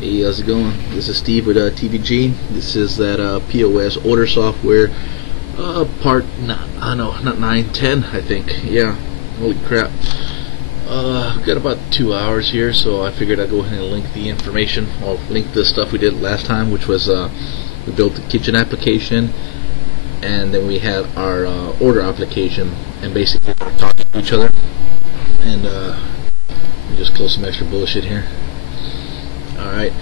Hey, how's it going? This is Steve with TVG. This is that PoS Order software part, I don't know, not 9, 10, I think. Yeah, holy crap. We've got about 2 hours here, so I figured I'd go ahead and link the information, or link the stuff we did last time, which was we built the kitchen application, and then we had our order application, and basically we're talking to each other. And let me just close some extra bullshit here. Alright,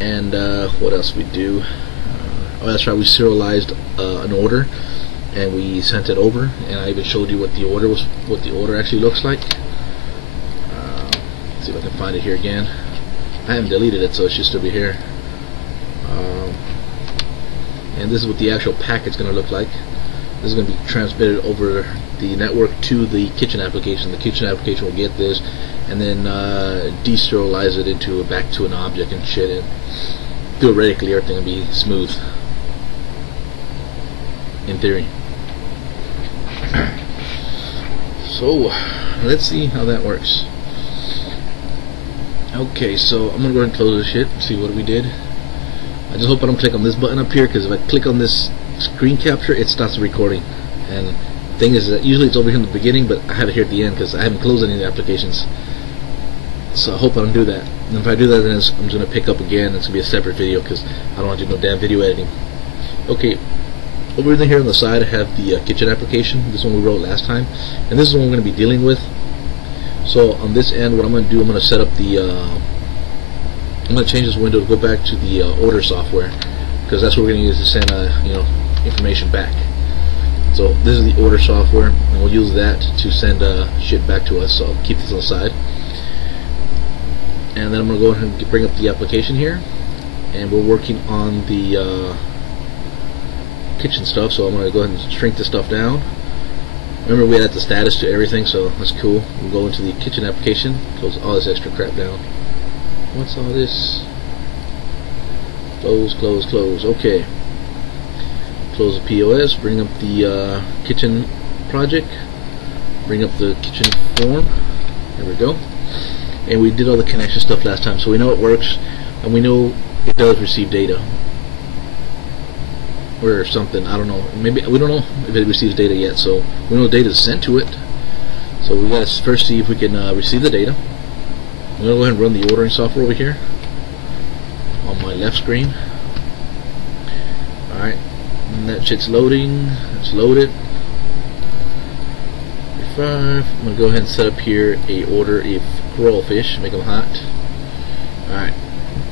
and what else we do? Oh, that's right, we serialized an order and we sent it over, and I even showed you what the order actually looks like. Let's see if I can find it here again. I haven't deleted it, so it should still be here. And this is what the actual packet's going to look like. This is going to be transmitted over the network to the kitchen application. The kitchen application will get this and then deserialize it into back to an object and shit, and theoretically everything will be smooth in theory. So let's see how that works. Okay, so I'm gonna go ahead and close this shit and see what we did. I just hope I don't click on this button up here, because if I click on this screen capture, it stops recording. And the thing is that usually it's over here in the beginning, but I have it here at the end because I haven't closed any of the applications. So I hope I don't do that. And if I do that, then I'm going to pick up again. It's going to be a separate video because I don't want to do no damn video editing. Okay, over here on the side I have the kitchen application. This one we wrote last time, and this is the one we're going to be dealing with. So on this end, what I'm going to do, I'm going to set up the I'm going to change this window to go back to the order software, because that's what we're going to use to send information back. So this is the order software, and we'll use that to send shit back to us. So I'll keep this on the side. And then I'm going to go ahead and bring up the application here, and we're working on the kitchen stuff, so I'm going to go ahead and shrink this stuff down. Remember, we had the status to everything, so that's cool. We'll go into the kitchen application, close all this extra crap down. What's all this? Close, close, close. Okay. Close the POS, bring up the kitchen project, bring up the kitchen form. There we go. And we did all the connection stuff last time, so we know it works, and we know it does receive data or something. I don't know. Maybe we don't know if it receives data yet. So we know data is sent to it. So we got to first see if we can receive the data. I'm gonna go ahead and run the ordering software over here on my left screen. All right, and that shit's loading. It's loaded. 5. I'm gonna go ahead and set up here a order if royal fish, make them hot. Alright,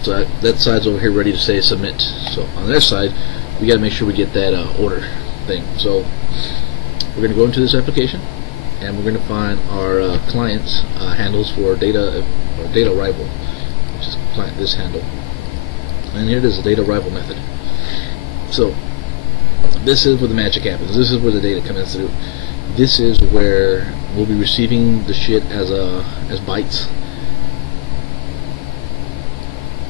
so that side's over here ready to say submit. So on that side, we got to make sure we get that order thing. So we're going to go into this application, and we're going to find our client's handles for data arrival, which is client this handle. And here it is, the data arrival method. So this is where the magic happens. This is where the data comes through. This is where we'll be receiving the shit as bytes,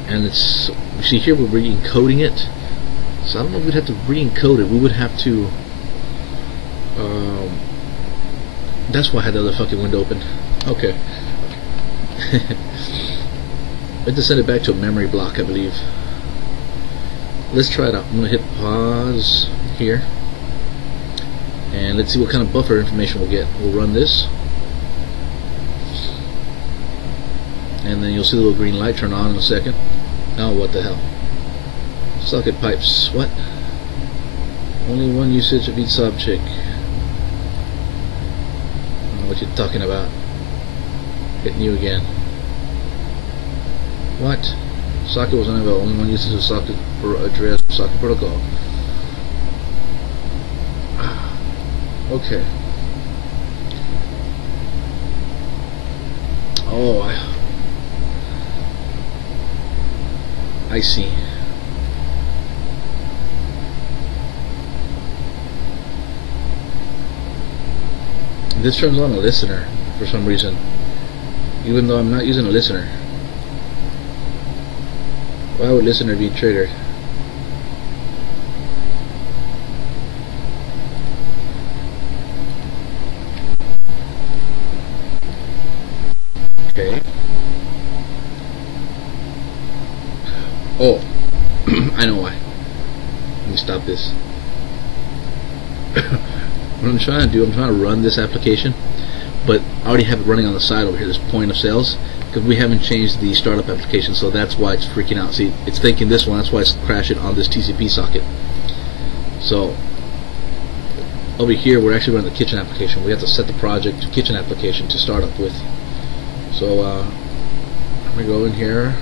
and it's, you see here we're re-encoding it. So I don't know if we'd have to re-encode it. We would have to. That's why I had the other fucking window open. Okay. I have to send it back to a memory block, I believe. Let's try it out. I'm gonna hit pause here. And let's see what kind of buffer information we'll get. We'll run this, and then you'll see the little green light turn on in a second. Oh, what the hell? Socket pipes. What? Only one usage of each subject. I don't know what you're talking about. Hitting you again. What? Socket was unavailable. Only one usage of socket for address socket protocol. Okay. Oh, I see. This turns on a listener for some reason, even though I'm not using a listener. Why would listener be triggered? Oh, I know why. Let me stop this. What I'm trying to do, I'm trying to run this application, but I already have it running on the side over here, this point of sales, because we haven't changed the startup application, so that's why it's freaking out. See, it's thinking this one, that's why it's crashing on this TCP socket. So over here, we're actually running the kitchen application. We have to set the project to kitchen application to start up with. So I'm gonna go in here.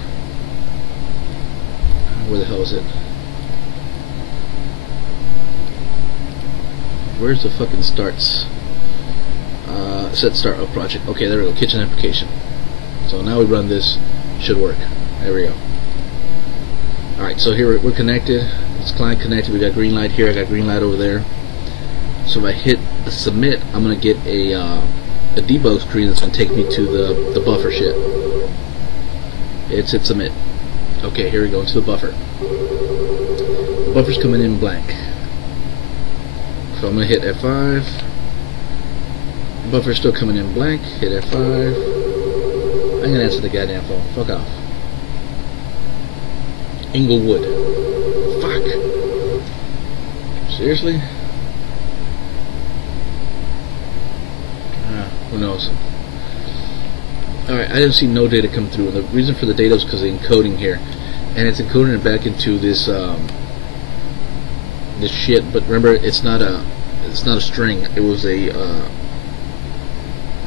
Where the hell is it? Where's the fucking starts? Set start up project. Okay, there we go. Kitchen application. So now we run this. Should work. There we go. Alright, so here we're connected. It's client connected. We got green light here. I got green light over there. So if I hit submit, I'm gonna get a debug screen that's gonna take me to the buffer shit. It's hit submit. Okay, here we go into the buffer. The buffer's coming in blank. So I'm gonna hit F5. Buffer's still coming in blank. Hit F5. I'm gonna answer the goddamn phone. Fuck off. Inglewood. Fuck. Seriously? Who knows? Alright, I didn't see no data come through, and the reason for the data is because of the encoding here, and it's encoding it back into this this shit. But remember, it's not a string. It was a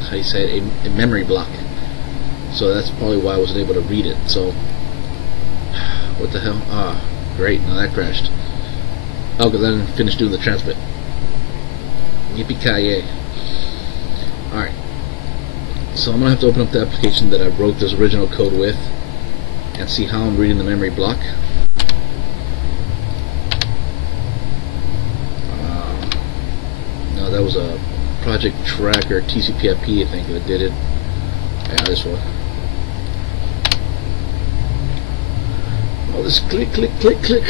how you say it, a memory block. So that's probably why I wasn't able to read it. So what the hell? Ah, great. Now that crashed. Oh, because I didn't finish doing the transmit. Yippee-ki-yay. Alright. So I'm going to have to open up the application that I wrote this original code with and see how I'm reading the memory block. No, that was a project tracker TCP/IP, I think, that did it. Yeah, this one. Oh, this click, click, click, click.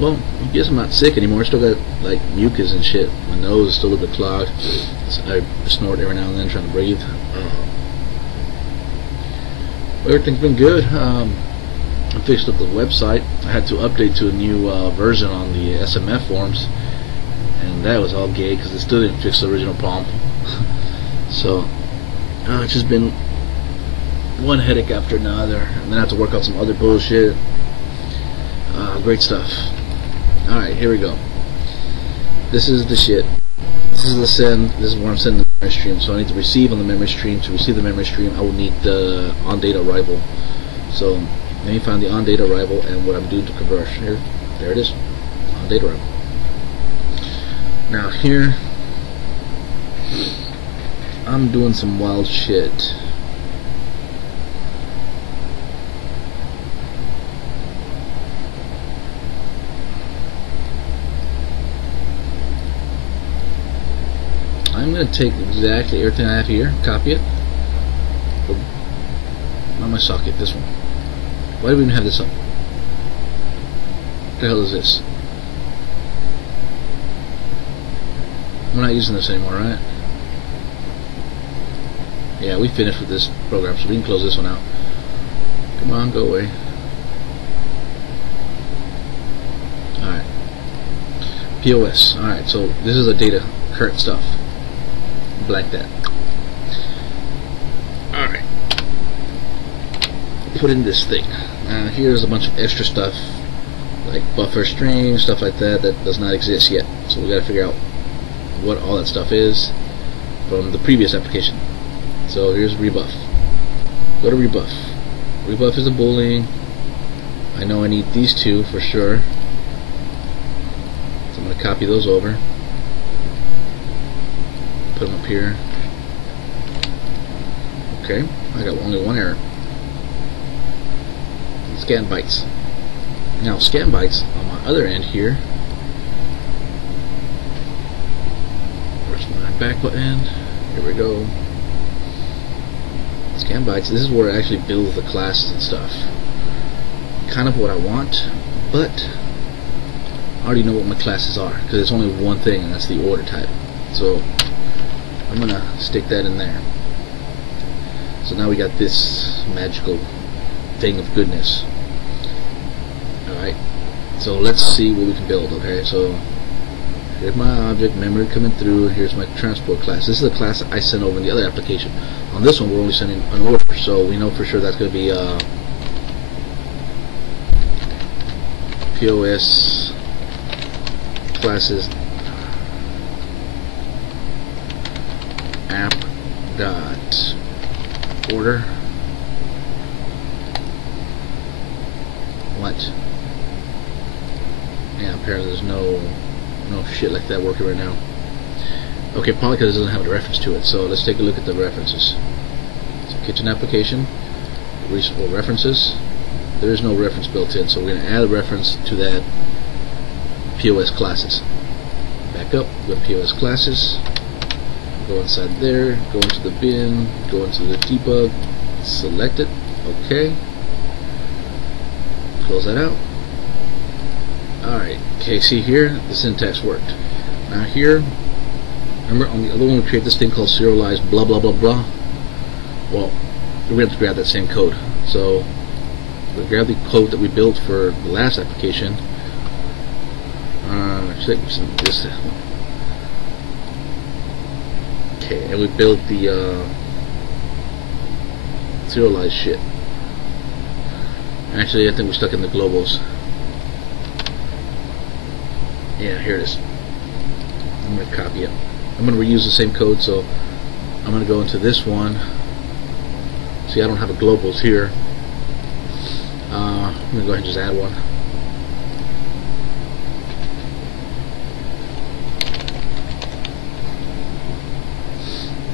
Well, I guess I'm not sick anymore. I still got like mucus and shit. My nose is still a little bit clogged. So I snort every now and then trying to breathe. Everything's been good. I fixed up the website. I had to update to a new version on the SMF forms, and that was all gay because it still didn't fix the original problem. So it's just been one headache after another, and then I have to work out some other bullshit. Great stuff. Alright, here we go. This is the shit. This is the send. This is where I'm sending the memory stream. So I need to receive on the memory stream. To receive the memory stream, I will need the on data arrival. So let me find the on data arrival and what I'm doing to convert. Here, there it is. On data arrival. Now here, I'm doing some wild shit. I'm going to take exactly everything I have here, copy it. Not my socket, this one. Why do we even have this up? What the hell is this? We're not using this anymore, right? Yeah, we finished with this program, so we can close this one out. Come on, go away. Alright. PoS. Alright, so this is the data, current stuff. Blank that. Alright. Put in this thing. Here's a bunch of extra stuff, like buffer string, stuff like that, that does not exist yet. So we gotta figure out what all that stuff is from the previous application. So here's rebuff. Go to rebuff. Rebuff is a boolean. I know I need these two for sure. So I'm gonna copy those over. Put them up here. Okay, I got only one error. Scan bytes. Now scan bytes on my other end here. Where's my back button? Here we go. Scan bytes. This is where it actually builds the classes and stuff. Kind of what I want, but I already know what my classes are because it's only one thing, and that's the order type. So I'm gonna stick that in there. So now we got this magical thing of goodness. Alright, so let's see what we can build. Okay, so here's my object memory coming through, and here's my transport class. This is the class I sent over in the other application. On this one, we're only sending an order, so we know for sure that's going to be PoS classes app dot order. What? Yeah, apparently there's no shit like that working right now. Okay, probably because it doesn't have a reference to it. So let's take a look at the references. So kitchen application, references. There is no reference built in, so we're going to add a reference to that PoS classes. Back up, go to PoS classes, go inside there, go into the bin, go into the debug, select it, okay, close that out. Alright, okay, see here, the syntax worked. Now here, remember on the other one we create this thing called serialized blah blah blah blah? Well, we're going to grab that same code. So we grab the code that we built for the last application. This. Okay, and we built the serialized shit. Actually, I think we're stuck in the globals. Yeah, here it is. I'm going to copy it. I'm going to reuse the same code, so I'm going to go into this one. See, I don't have a globals here. I'm going to go ahead and just add one.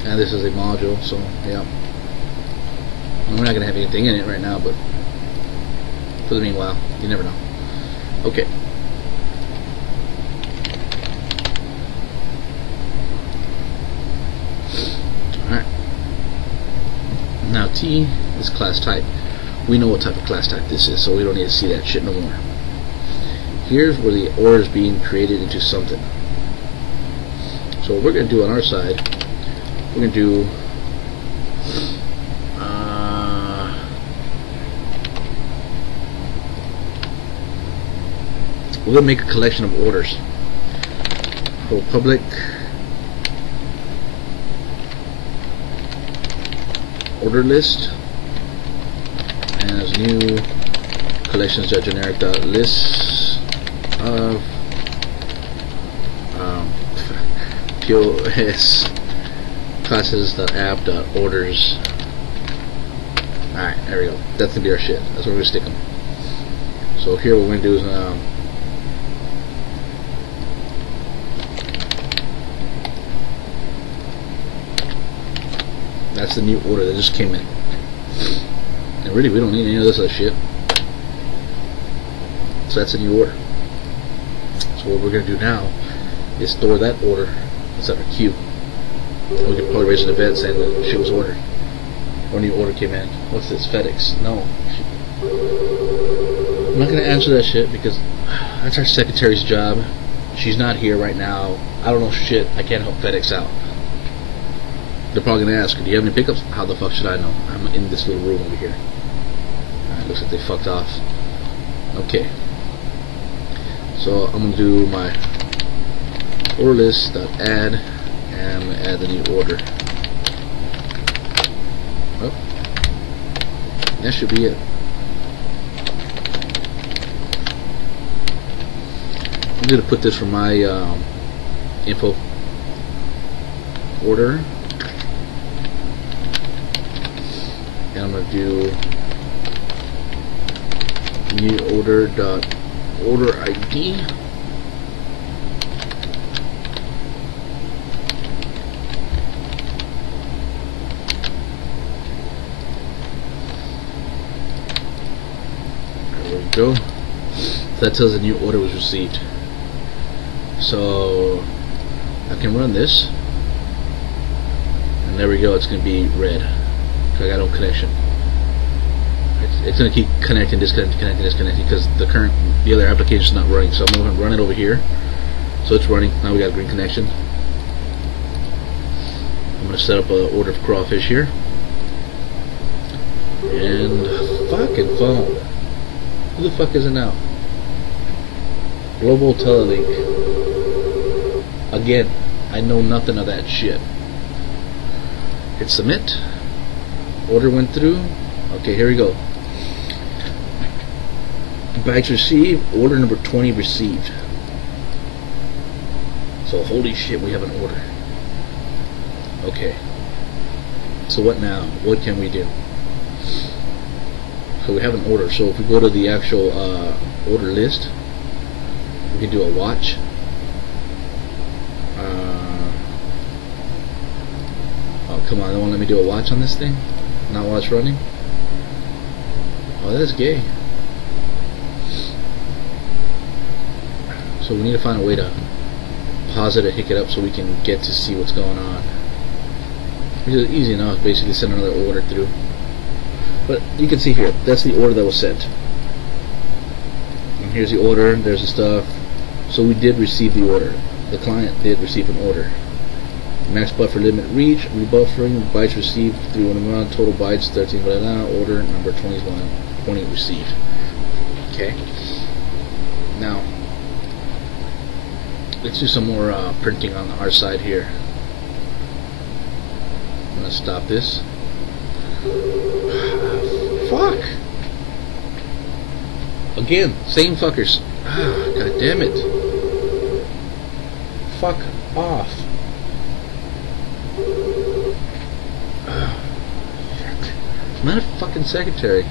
And this is a module, so yeah. We're not going to have anything in it right now, but for the meanwhile, you never know. Okay. Alright. Now T is class type. We know what type of class type this is, so we don't need to see that shit no more. Here's where the order is being created into something. So what we're going to do on our side, we're going to do we're going to make a collection of orders. So public order list, and as new collections.generic.list of PoS classes.app.orders. Alright, there we go. That's gonna be our shit. That's where we're gonna stick them. So here what we're gonna do is that's the new order that just came in. And really, we don't need any of this other shit. So that's a new order. So what we're going to do now is store that order inside our queue. We could probably raise an event saying that shit was ordered. Or new order came in. What's this? FedEx? No. I'm not going to answer that shit because that's our secretary's job. She's not here right now. I don't know shit. I can't help FedEx out. They're probably going to ask, do you have any pickups? How the fuck should I know? I'm in this little room over here. Alright, looks like they fucked off. Okay. So I'm going to do my order list.add, and I'm going to add the new order. Well, that should be it. I'm going to put this from my info order. And I'm going to do new order ID. There we go. So that tells the new order was received. So I can run this, and there we go. It's going to be red. I got no connection. It's going to keep connecting, disconnecting, disconnecting because the other application is not running. So I'm going to run it over here. So it's running. Now we got a green connection. I'm going to set up an order of crawfish here. And fucking phone. Who the fuck is it now? Global Telelink. Again, I know nothing of that shit. Hit submit. Order went through. Okay, here we go. Bags received. Order number 20 received. So holy shit, we have an order. Okay. So what now? What can we do? So we have an order. So if we go to the actual order list, we can do a watch. Oh come on! They won't let me do a watch on this thing. Not while it's running. Oh, that is gay. So we need to find a way to pause it or hick it up so we can get to see what's going on. It's easy enough, basically send another order through. But you can see here, that's the order that was sent. And here's the order, there's the stuff. So we did receive the order. The client did receive an order. Max buffer limit reached, rebuffering, bytes received 311, total bytes 13, blah, blah, blah, order number 20 received. Okay. Now, let's do some more printing on our side here. I'm gonna stop this. Fuck! Again, same fuckers. God damn it. Fuck off. Shit. I'm not a fucking secretary.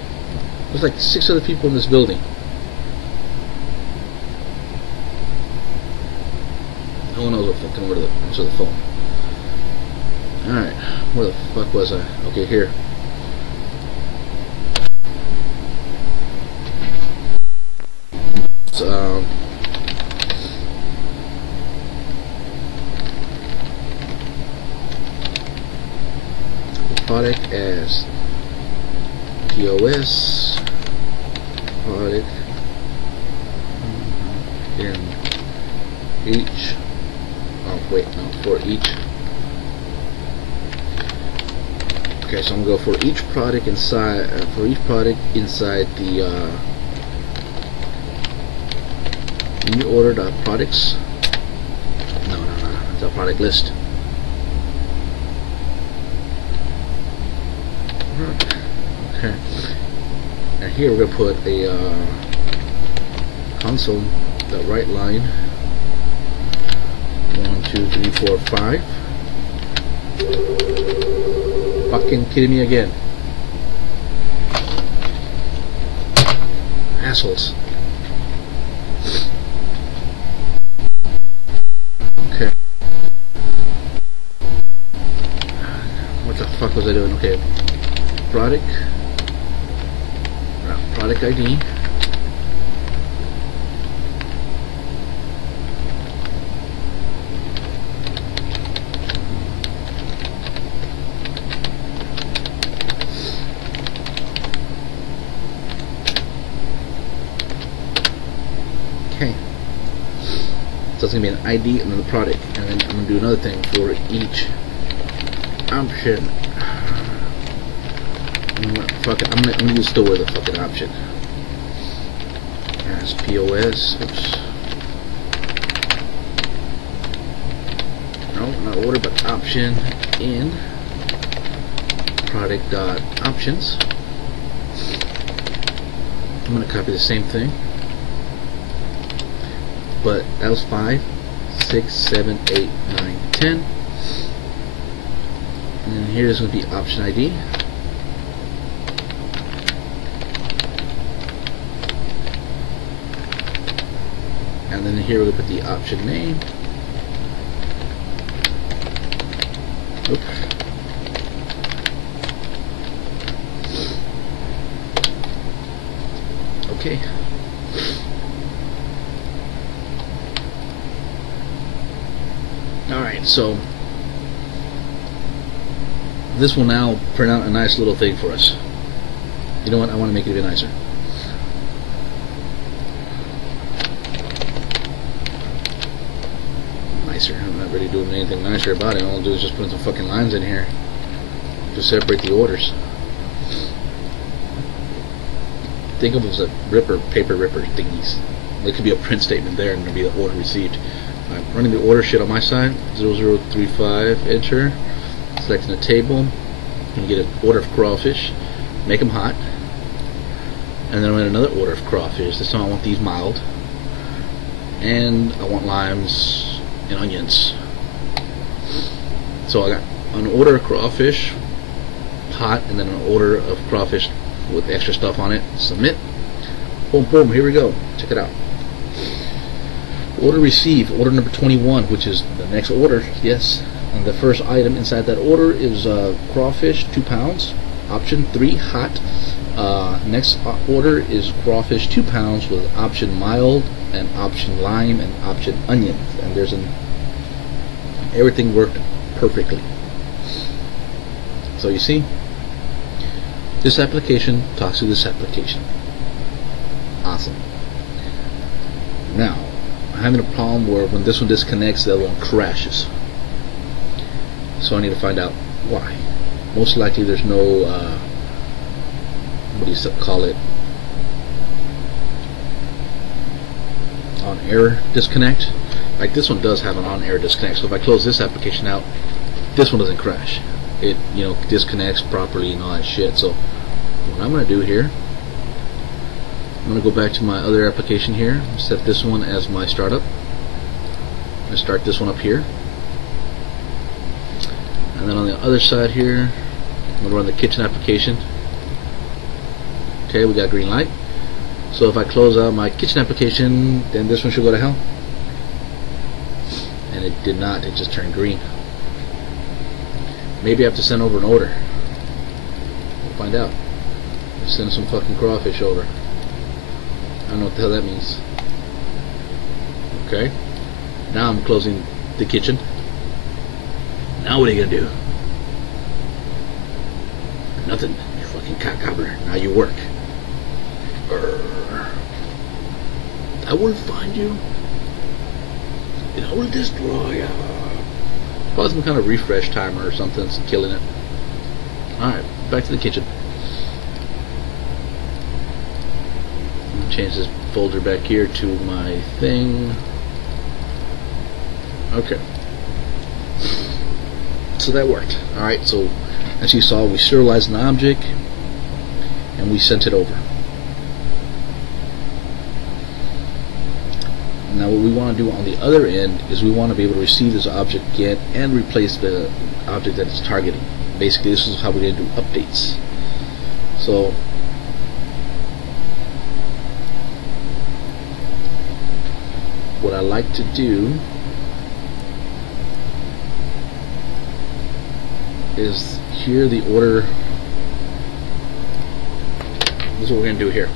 There's like 6 other people in this building. No one knows what fucking order to answer the phone. Alright, where the fuck was I? Okay, here. So, product as POS product in each. Oh wait, no, for each. Okay, so I'm gonna go for each product inside. The new order products. No, it's a product list. Okay, and here we're gonna put a console, the right line. 1, 2, 3, 4, 5. Fucking kidding me again. Assholes. Okay. What the fuck was I doing? Okay. Product ID. Okay. So it's gonna be an ID and then the product, and then I'm gonna do another thing for each option. Fuck it, I'm gonna use store the fucking option. As POS. Oops. No, not order, but option in product dot options. I'm gonna copy the same thing, but that was 5, 6, 7, 8, 9, 10, and then here's gonna be option ID. And then here we'll put the option name. Oops. Okay. Alright, so this will now print out a nice little thing for us. You know what? I want to make it a bit nicer. I'm not really doing anything nicer about it. All I'll do is just put some fucking lines in here to separate the orders. think of it as a paper ripper thingies. There could be a print statement there, and there'll be the order received. I'm running the order shit on my side. 0035, enter. Selecting a table. I'm gonna get an order of crawfish. Make them hot. And then I'm gonna another order of crawfish. This time I want these mild. And I want limes and onions. So I got an order of crawfish hot, and then an order of crawfish with extra stuff on it. Submit. Boom, boom, here we go. Check it out. Order received, order number 21, which is the next order. Yes, and the first item inside that order is crawfish, 2 pounds, option 3 hot. Next order is crawfish, 2 pounds with option mild and option lime and option onion. And there's everything worked perfectly. So you see, this application talks to this application. Awesome. Now, I'm having a problem where when this one disconnects, the other one crashes. So I need to find out why. Most likely there's no, what do you call it, on-air disconnect. Like this one does have an on-air disconnect, so if I close this application out, this one doesn't crash. It, you know, disconnects properly and all that shit. So what I'm going to do here, I'm going to go back to my other application here, set this one as my startup. I'm going to start this one up here, and then on the other side here, I'm going to run the kitchen application. Okay, we got green light. So if I close out my kitchen application, then this one should go to hell. And it did not, it just turned green. Maybe I have to send over an order. We'll find out. Send some fucking crawfish over. I don't know what the hell that means. Okay. Now I'm closing the kitchen. Now what are you gonna do? Nothing. You fucking cockcobbler. Now you work. I will find you, and I will destroy you. Probably some kind of refresh timer or something that's killing it. Alright, back to the kitchen. Change this folder back here to my thing. Okay. So that worked. Alright, so as you saw, we serialized an object and we sent it over. Now what we want to do on the other end is we want to be able to receive this object again and replace the object that it's targeting. Basically, this is how we're going to do updates. So what I like to do is here the order. This is what we're going to do here.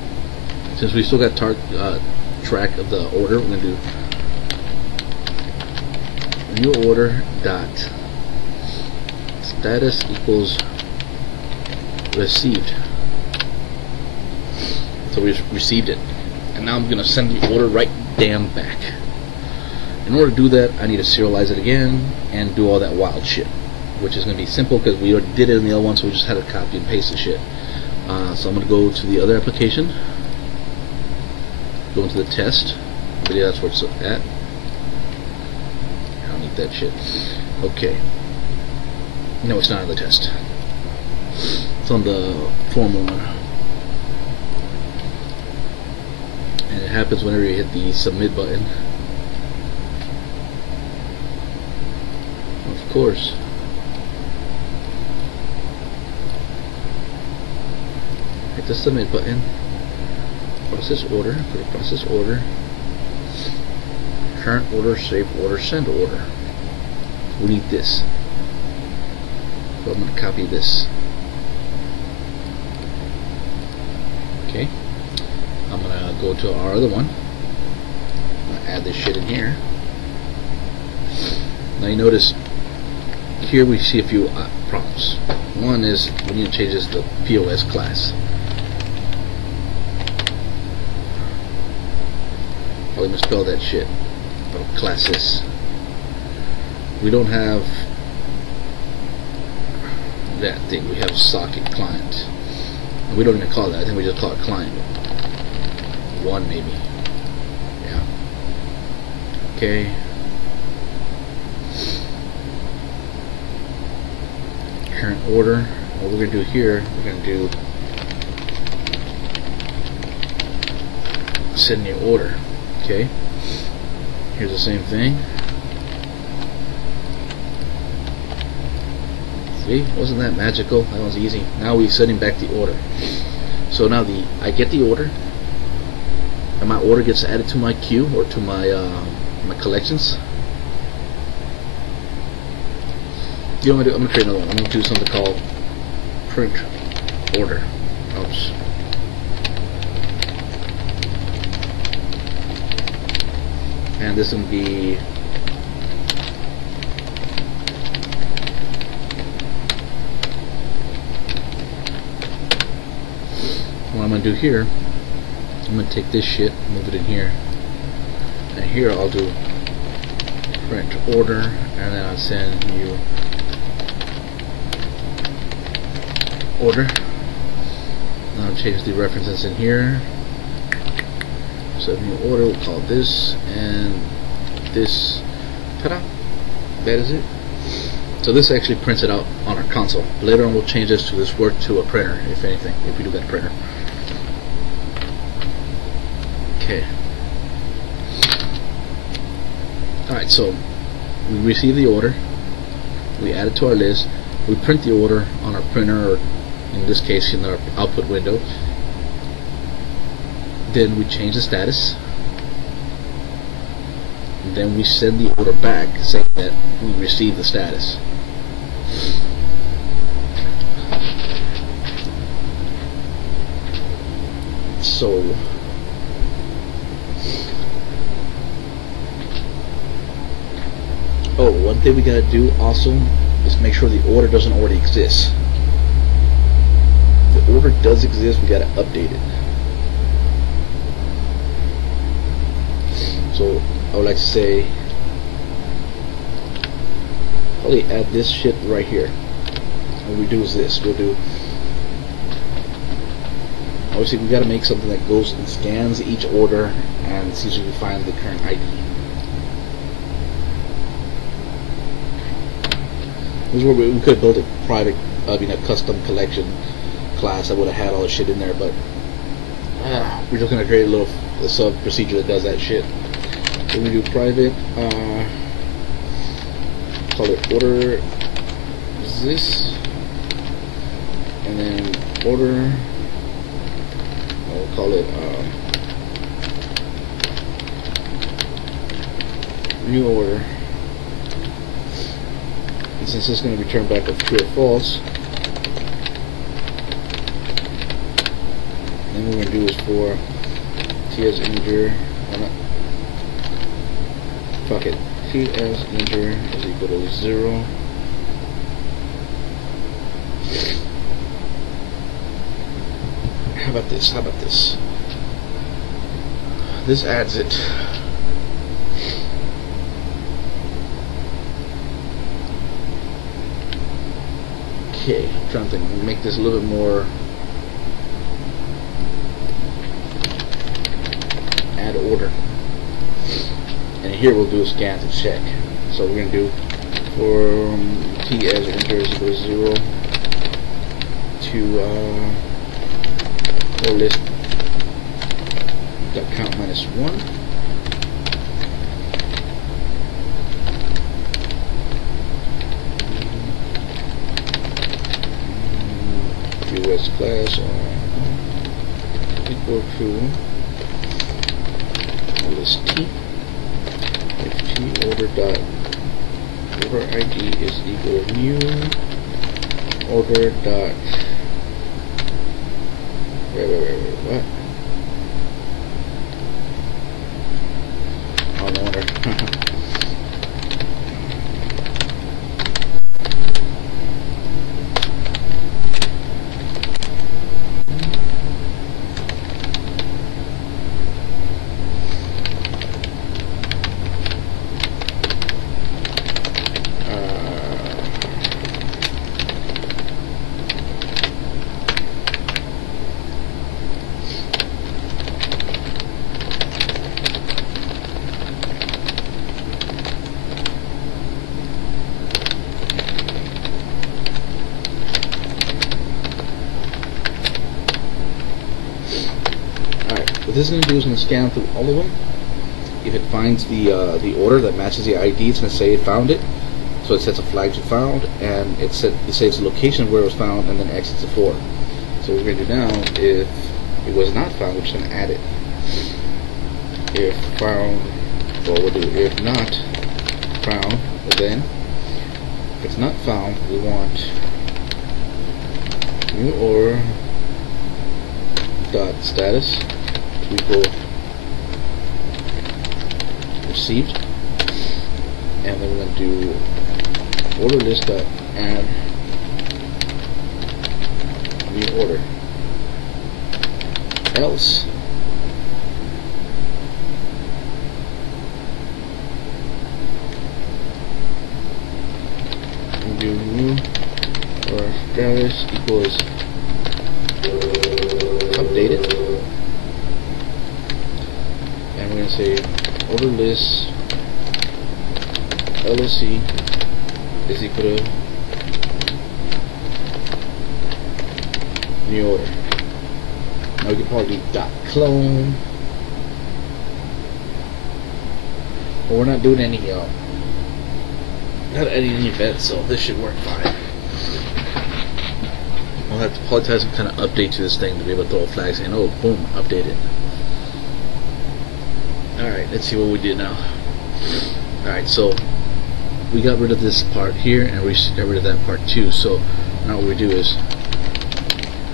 Since we still got track of the order, we're going to do new order dot status equals received. So we received it, and now I'm going to send the order right damn back. In order to do that, I need to serialize it again and do all that wild shit, which is going to be simple because we already did it in the other one, so we just had to copy and paste the shit. So I'm going to go to the other application, go into the test video. That's where it's at. I don't need that shit. Okay. No, it's not on the test. It's on the formal one. And it happens whenever you hit the submit button. Of course. Hit the submit button. Process order. Go to process order. Current order, save order, send order. We need this. So I'm going to copy this. Okay. I'm going to go to our other one. I'm going to add this shit in here. Now you notice here we see a few prompts. One is we need to change this to PoS class. Probably misspelled that shit. Classes. We don't have that thing. We have socket client. And we don't even call it that. I think we just call it client. 1 maybe. Yeah. Okay. Current order. What we're gonna do here, we're gonna do send new order. Okay. Here's the same thing. See, wasn't that magical? That was easy. Now we're sending back the order. So now I get the order, and my order gets added to my queue or to my my collections. You know what I'm gonna create another one. I'm gonna do something called print order. Oops. And this is gonna be what I'm gonna do here. I'm gonna take this shit, move it in here, and here I'll do print order, and then I'll send you order. I'll change the references in here. So new order, we'll call this and this. Ta-da! That is it. So this actually prints it out on our console. Later on we'll change this to this work to a printer, if anything, if we do get a printer. Okay. Alright, so we receive the order, we add it to our list, we print the order on our printer, or in this case in our output window. Then we change the status. And then we send the order back saying that we received the status. So one thing we gotta do also is make sure the order doesn't already exist. If the order does exist, we gotta update it. So I would like to say, probably add this shit right here. What we do is this. We'll do, obviously we gotta make something that goes and scans each order and sees if we find the current ID. This is where we could build a private, a custom collection class that would have had all the shit in there, but we're just gonna create a sub procedure that does that shit. So we do private, call it order this, and then order, we'll call it new order. And since this is going to be turned back with true or false, then what we're going to do is for t as integer, fuck it, t as integer is equal to 0. How about this? How about this? This adds it. Okay, I'm trying to make this a little bit more. Add order. And here we'll do a scan to check. So we're going to do for t as integer is equal to 0 to or list dot count minus 1. US class equal to list t if t order dot order ID is equal to new order dot what? Oh, no wonder. What this is going to do is going to scan through all of them. If it finds the order that matches the ID, it's going to say it found it. So it sets a flag to found, and it saves the location where it was found, and then exits the 4. So what we're going to do now, if it was not found, we're just going to add it. If found, well, we'll do if not found, then if it's not found, we want new order dot status to equal received, and then we're going to do order list dot add new order, else we do new or status equals updated, and we're going to say order list LSC is equal to new order. Now we can probably do dot clone, but we're not doing any not adding any events, so this should work fine. We'll have to probably have some kind of update to this thing to be able to throw a flag saying, oh, boom, updated. Alright, let's see what we did now. Alright, so we got rid of this part here, and we got rid of that part too. So now what we do is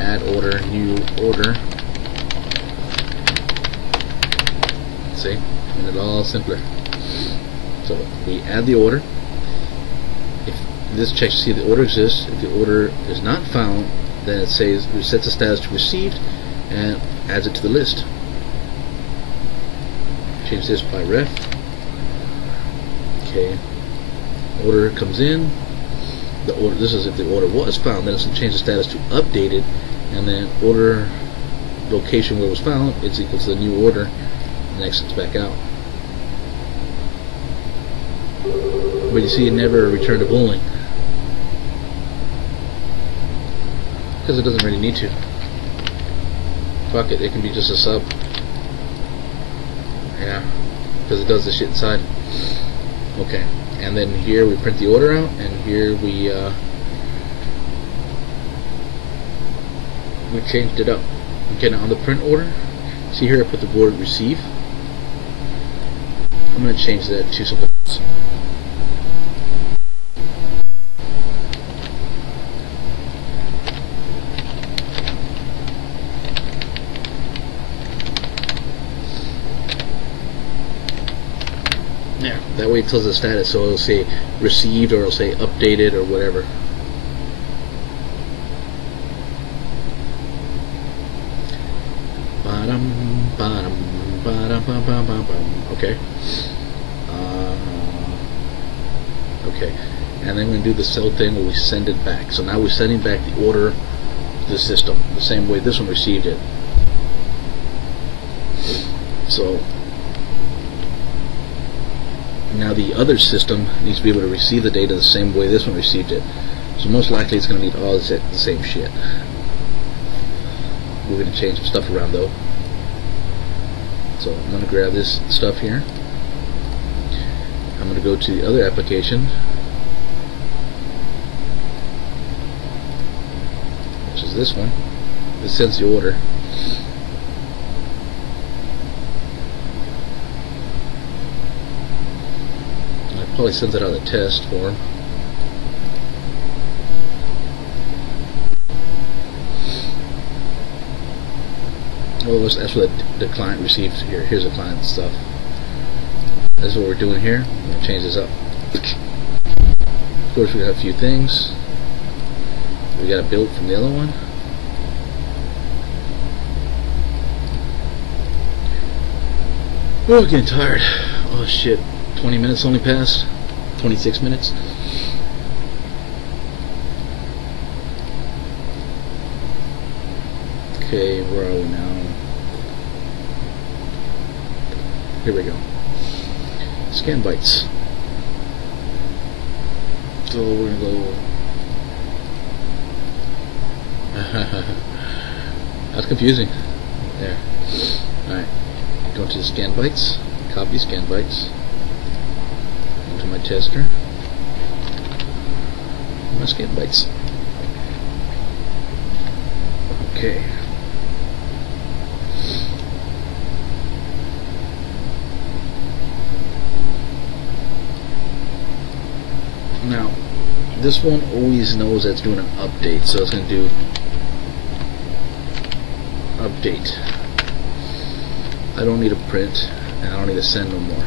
add order, new order. See? And it's all simpler. So we add the order. If this checks to see if the order exists. If the order is not found, then it says it sets the status to received and adds it to the list. Change this by ref. Okay. Order comes in. The order. This is if the order was found. Then it's going to change the status to updated, and then order location where it was found. It's equal to the new order, and exits back out. But you see, it never returned a boolean because it doesn't really need to. Fuck it, it can be just a sub. Yeah, because it does the shit inside. Okay, and then here we print the order out, and here we changed it up. Okay, now on the print order, see here I put the word receive. I'm going to change that to something else. Yeah, that way it tells the status, so it'll say received or it'll say updated or whatever. Okay. Okay, and then we're going to do the cell thing where we send it back. So now we're sending back the order to the system the same way this one received it. So now the other system needs to be able to receive the data the same way this one received it. So most likely it's going to need all the same shit. We're going to change some stuff around though. So I'm going to grab this stuff here. I'm going to go to the other application, which is this one. This sends the order. And it probably sends it out of the test form. Well, that's what the client receives here. Here's the client stuff. That's what we're doing here. I'm going to change this up. Of course, we have a few things. We got a build from the other one. Oh, getting tired. Oh shit. 20 minutes only passed. 26 minutes. Okay, where are we now? Here we go. Scan bytes. So we're gonna go. That's confusing. There. Alright, go to the scan bytes, copy scan bytes, into my tester, my scan bytes. Okay. Now, this one always knows that it's doing an update, so it's going to do update. I don't need a print, and I don't need to send no more.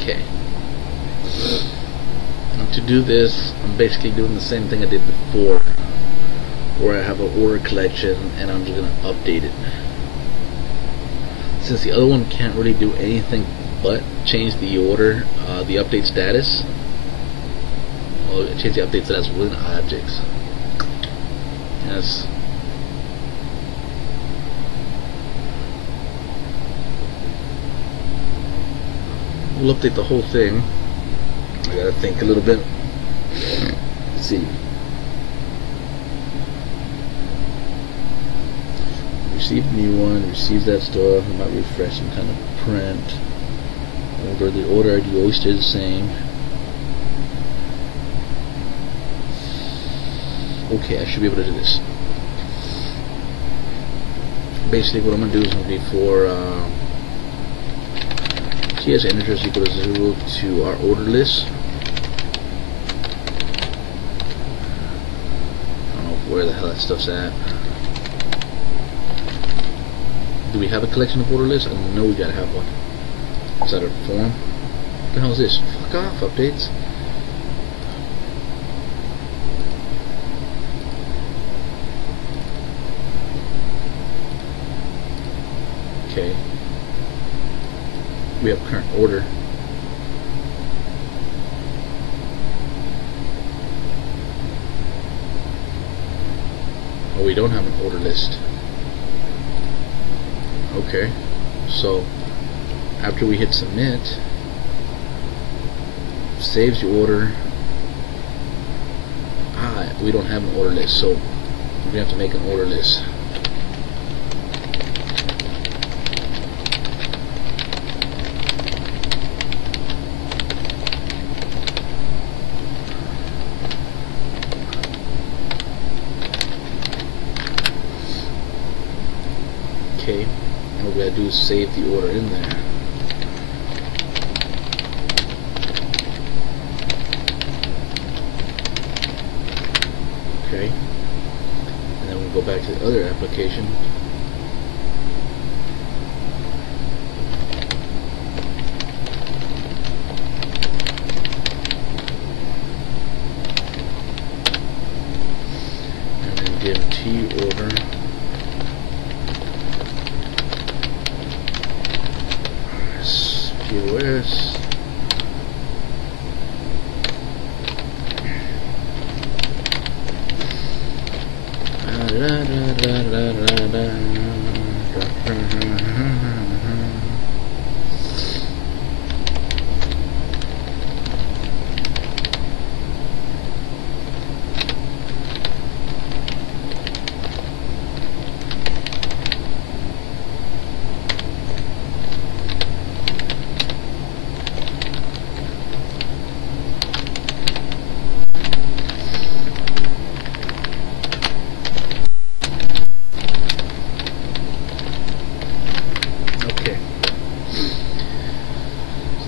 Okay. Now to do this, I'm basically doing the same thing I did before, where I have an order collection and I'm just going to update it. Since the other one can't really do anything but change the order, the update status, well, change the update status within objects. Yes. We'll update the whole thing. I gotta think a little bit. Let's see. Receive new one, receive that stuff, I might refresh some kind of print. Order, the order ID always stays the same. Okay, I should be able to do this. Basically what I'm going to do is going to be for TS integers equal to 0 to our order list. I don't know where the hell that stuff's at. Do we have a collection of order lists? I know we gotta have one. Is that a form? What the hell is this? Fuck off, updates. Okay. We have current order. Oh, we don't have an order list. Okay, so after we hit submit, saves the order. We don't have an order list, so we're gonna have to make an order list. Okay. And what we gotta do is save the order in there. Okay. And then we'll go back to the other application. And then give T order. POS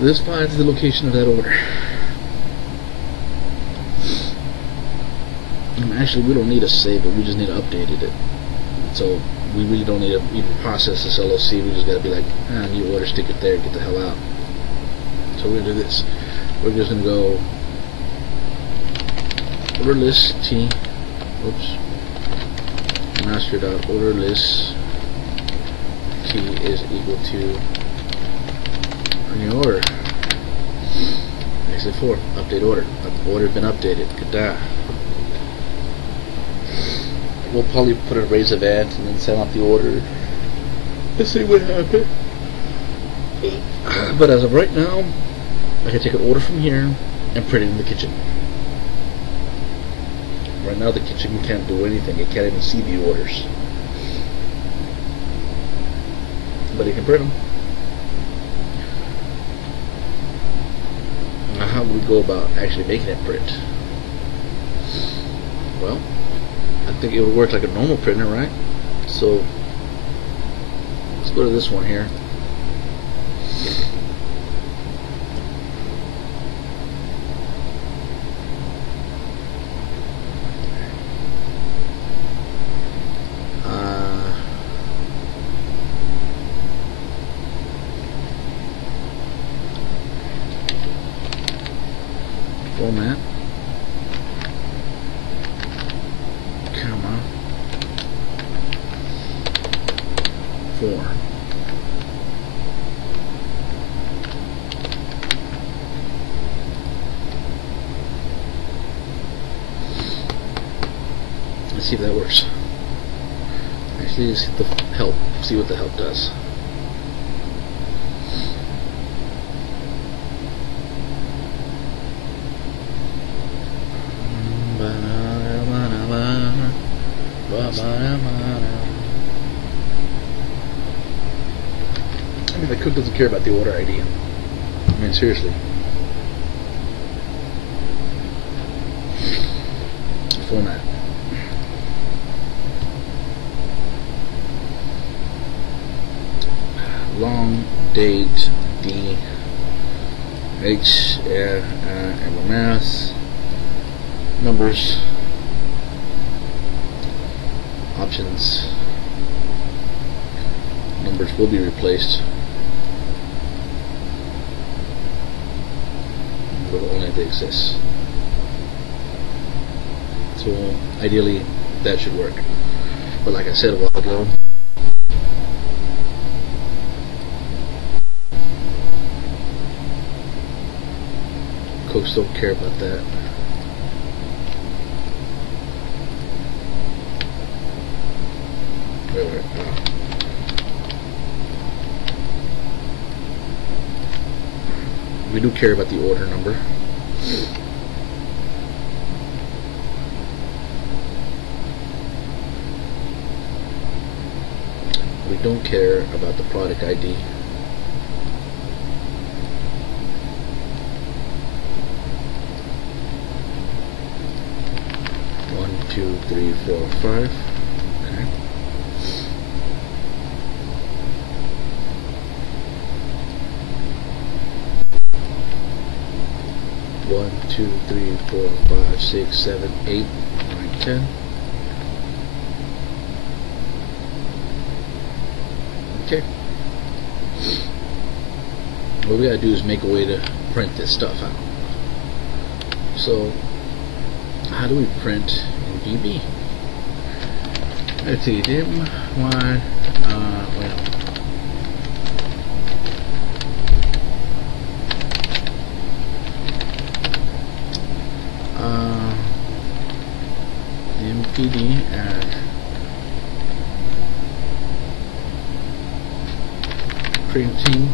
this finds the location of that order. And actually, we don't need to save it, we just need to update it. So we really don't need to even process this LOC, we just gotta be like, new order, stick it there, get the hell out. So we're gonna do this. We're just gonna go order list T, oops, master.order list T is equal to new order. Exit 4, update order. Order been updated. Good. we'll probably put a raise event and then send out the order. Let's see what happens. But as of right now, I can take an order from here and print it in the kitchen. Right now the kitchen can't do anything. It can't even see the orders. But it can print them. Now how do we go about actually making it print? Well, I think it would work like a normal printer, right? So let's go to this one here. Format, comma, form. Let's see if that works. Actually, let's hit the help, see what the help does. I mean, the cook doesn't care about the order ID. I mean, seriously. Format. Long date D H MMS numbers options. Numbers will be replaced, but only if they exist. So ideally that should work. But like I said a while ago, cooks don't care about that. Wait. We do care about the order number. We don't care about the product ID. One, two, three, four, five. Okay. One, two, three, four, five, six, seven, 8, 9, 10. Okay. What we gotta do is make a way to print this stuff out. So, how do we print in VB? Let's see, dim, why, well. MPD and printing.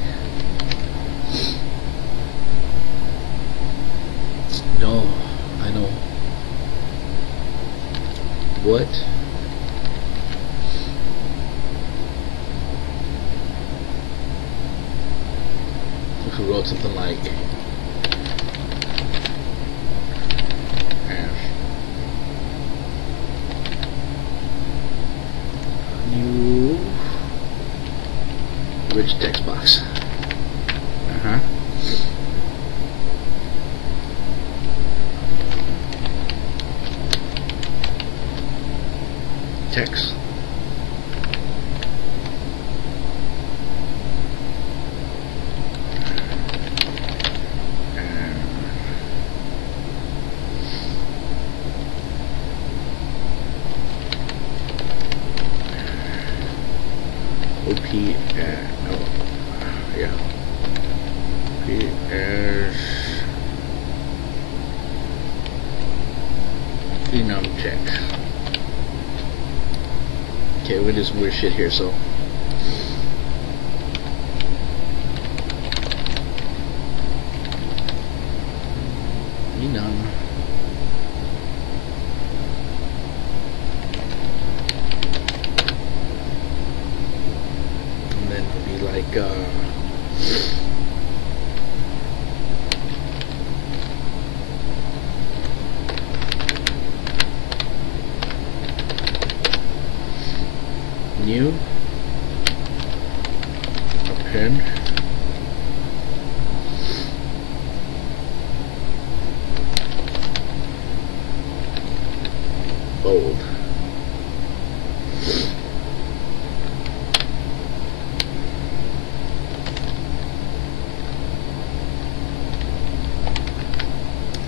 No, I know. What? If we wrote something like new rich text box. Text. OP no, yeah. PS enum text. Okay, we're gonna do some weird shit here, so. None. And then it'll be like new append bold.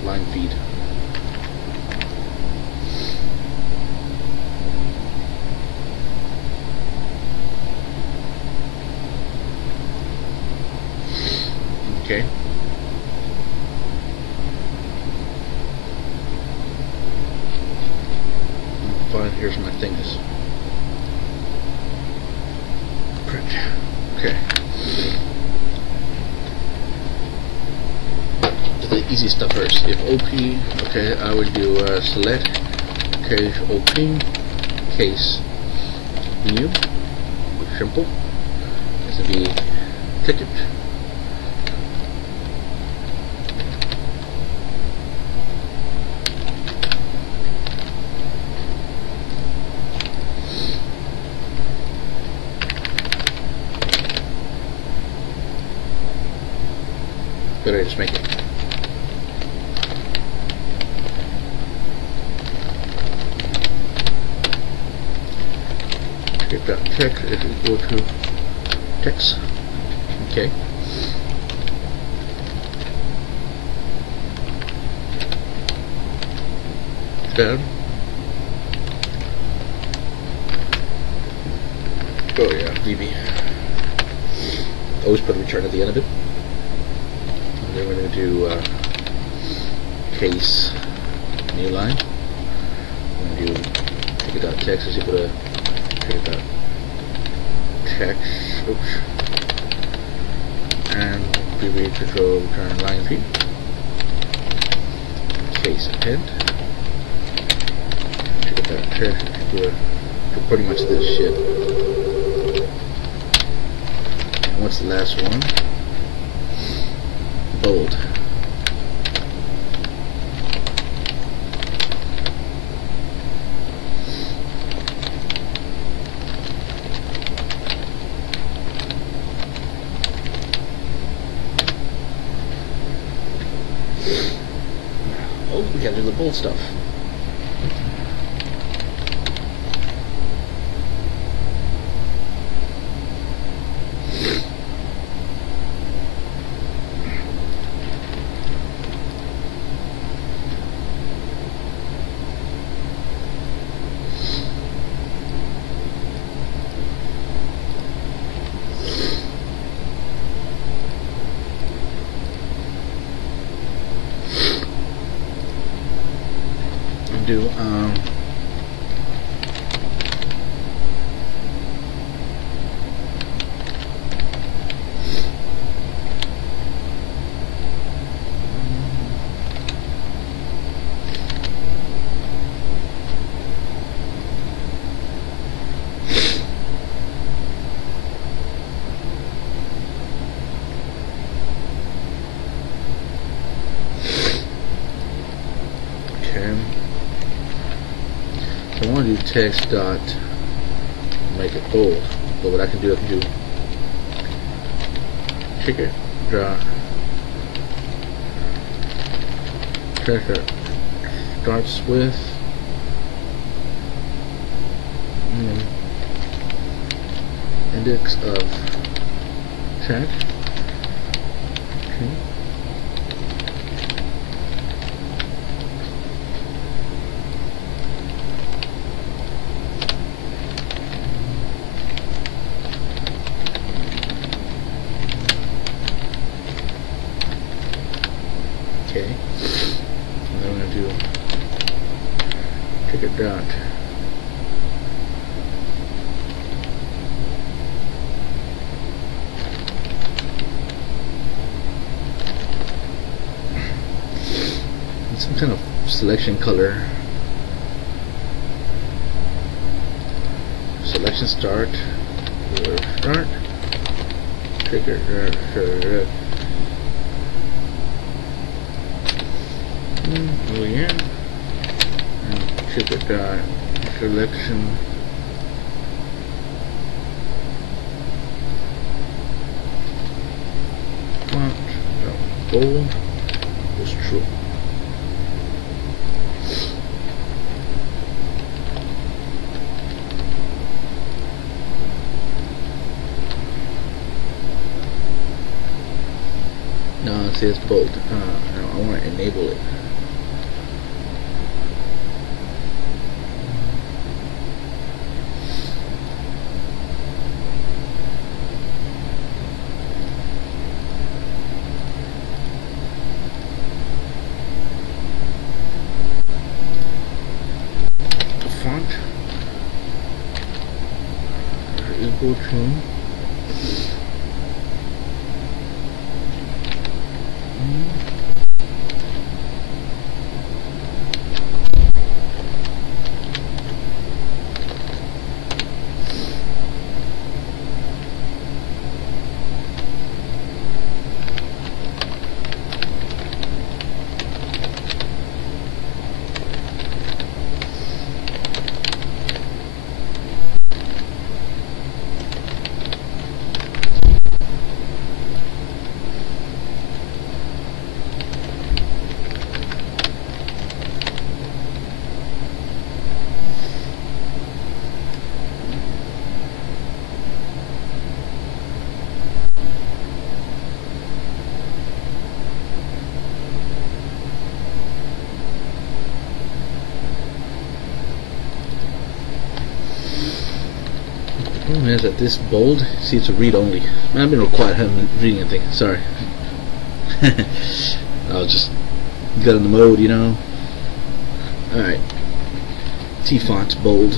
Line feed. Okay. Fine, here's my things. Print. Okay. Do the easy stuff first. If OP, okay, I would do select case OP case new. Simple. This would be ticket. Better just make it. Get that text is equal to text. Okay. Tab. Oh yeah, DB. Always put a return at the end of it. And then we're going to do case new line. We're going to do ticket.text is equal to ticket.text. Oops. And DB control return line feed. Case append. Ticket.text is equal to pretty much this shit. And what's the last one? Bold. Oh, we gotta do the bold stuff. Do I want to do text dot make it bold, but what I can do ticket dot text that starts with index of text. Okay. Okay, and then we're going to do ticket dot selection color, selection start, trigger, oh yeah, and trigger selection. Font bold was true. No, it says bold. I want to enable it. Font equal to the problem is that this bold, see, it's a read only. Man, I've been real quiet, I haven't been reading anything, sorry. I was just got in the mode, you know. Alright. T-font bold.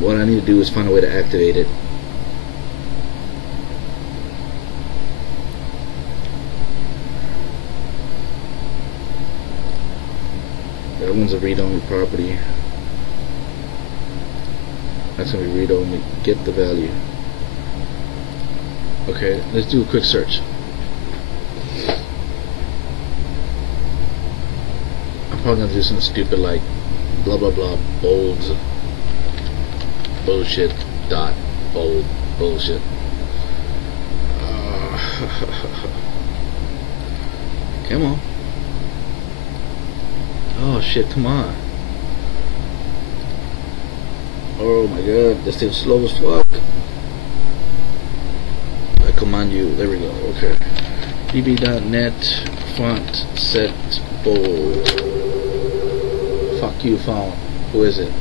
What I need to do is find a way to activate it. That one's a read-only property. That's going to be read-only. Get the value. Okay, let's do a quick search. I'm probably going to do something stupid like blah blah blah bold bullshit dot bold bullshit. Come on. Oh shit, come on. Oh my god, this thing's slow as fuck. I command you, there we go, okay. db.net font set bold. Fuck you, phone. Who is it?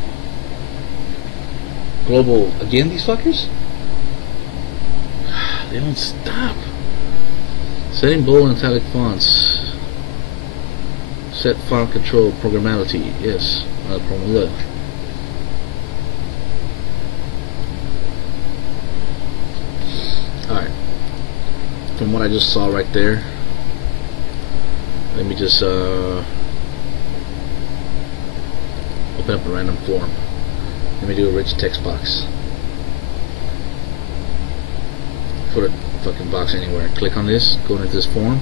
Global, again these fuckers? They don't stop. Setting bold and italic fonts. Set font control programmality, yes. Formula. Alright, from what I just saw right there, let me just open up a random form. Let me do a rich text box. Put a fucking box anywhere. Click on this, go into this form,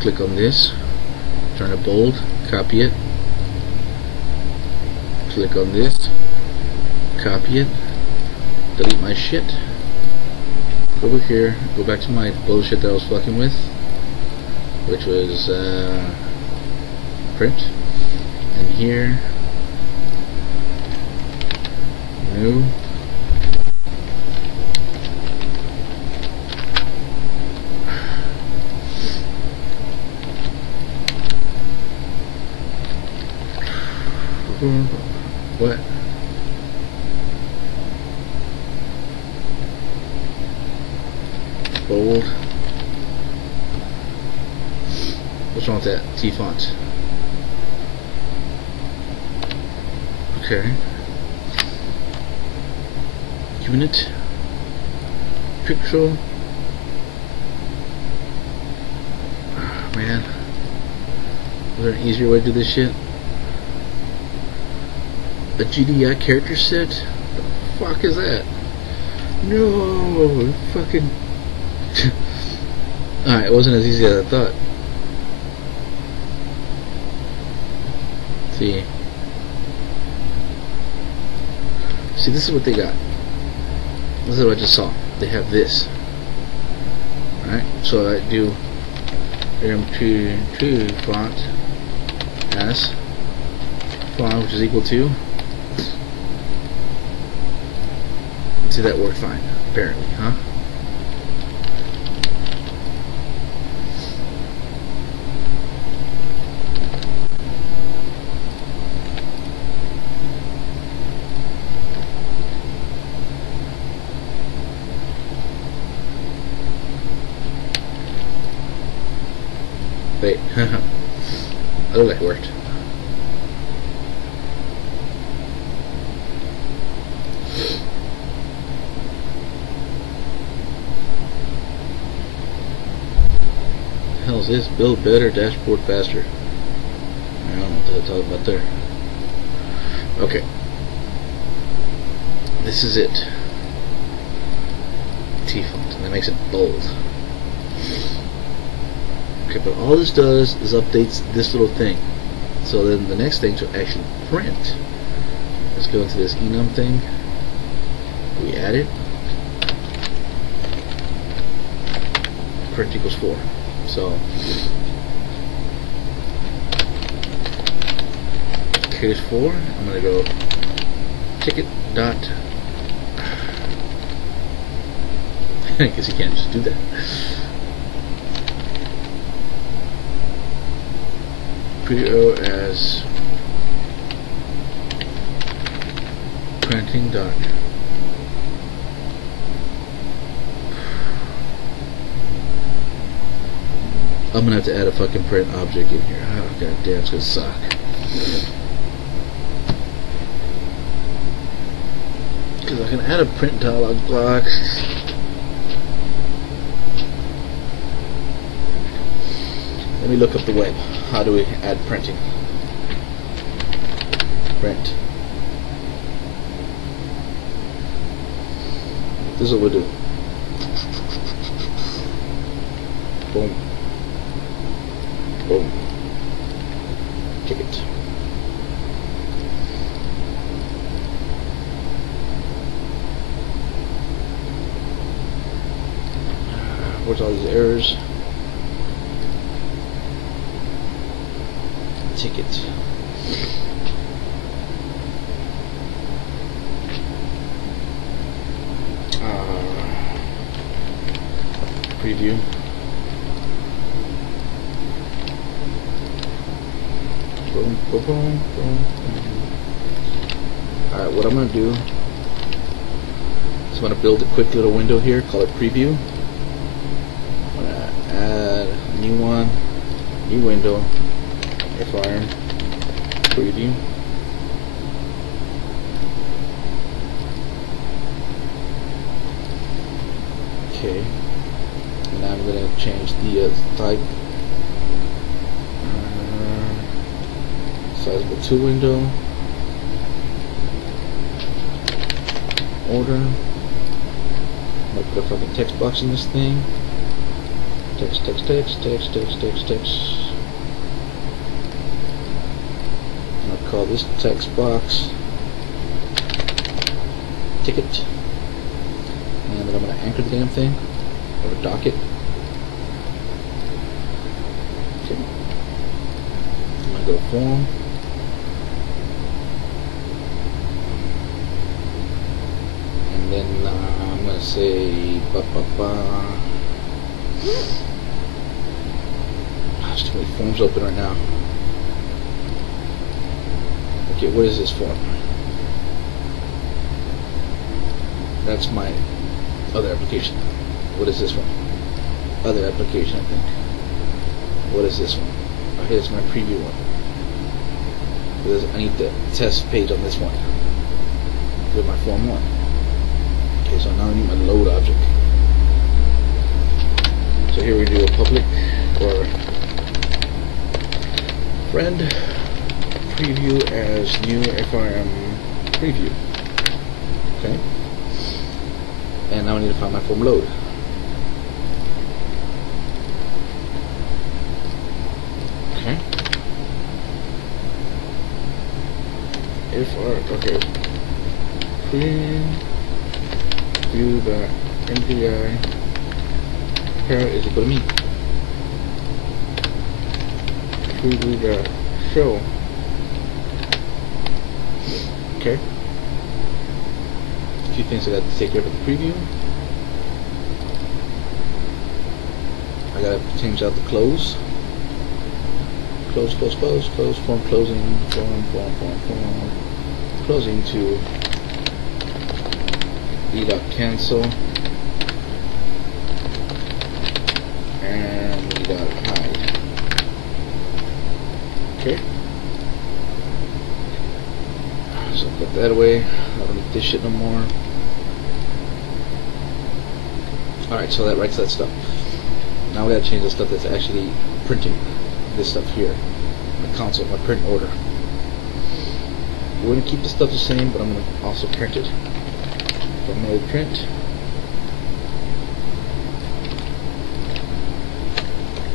click on this, turn it bold, copy it, click on this, copy it, delete my shit. Over here, go back to my bullshit that I was fucking with, which was print, and here, new, what? Bold. What's wrong with that? T-font. Okay. Unit. Pixel. man. Is there an easier way to do this shit? A GDI character set? The fuck is that? No, fucking. Alright, it wasn't as easy as I thought. See, this is what they got. This is what I just saw. They have this. Alright, so I do RM2 font as font, which is equal to. See, that worked fine, apparently, huh? Wait, I look like it worked. The hell is this? Build better, dashboard faster. I don't know what they're talking about there. Okay. This is it. T font, and that makes it bold. Okay, but all this does is updates this little thing. So then the next thing to actually print, let's go into this enum thing. We add it. Print equals 4. So case 4, I'm gonna go ticket dot. I guess you can't just do that. PO as printing dot. I'm gonna have to add a fucking print object in here. Oh god damn, it's gonna suck. Because I can add a print dialog box. Let me look up the web. How do we add printing? Print. This is what we'll do. Boom. Boom. Ticket. Where's all these errors? Ticket. Preview. Boom, boom, boom, boom. Alright, what I'm going to do is I'm going to build a quick little window here, call it preview. I'm going to add a new one, new window. Fire preview. Okay, and now I'm going to change the type sizable 2 window order. I'm going to put a fucking text box in this thing. Text, text, text, text, text, text, text. Call this text box ticket, and then I'm going to anchor the damn thing or dock it. Okay. I'm going to go form, and then I'm going to say there's too many forms open right now. Okay, what is this form? That's my other application. What is this one? Other application, I think. What is this one? Okay, it's my preview one. Because I need the test page on this one. With my form 1. Okay, so now I need my load object. So here we do a public or Friend, preview as new FRM preview. Okay. And now I need to find my form load. Okay. Okay. Preview the MPI parent is equal to me. Preview the show. Okay. A few things I got to take care of with the preview. I gotta change out the close. Close, form closing, form closing to e.cancel and e.hide. Okay. So put that away. I don't need this shit no more. Alright, so that writes that stuff. Now we gotta change the stuff that's actually printing this stuff here. My console, my print order. We're gonna keep the stuff the same, but I'm gonna also print it. So I'm gonna print.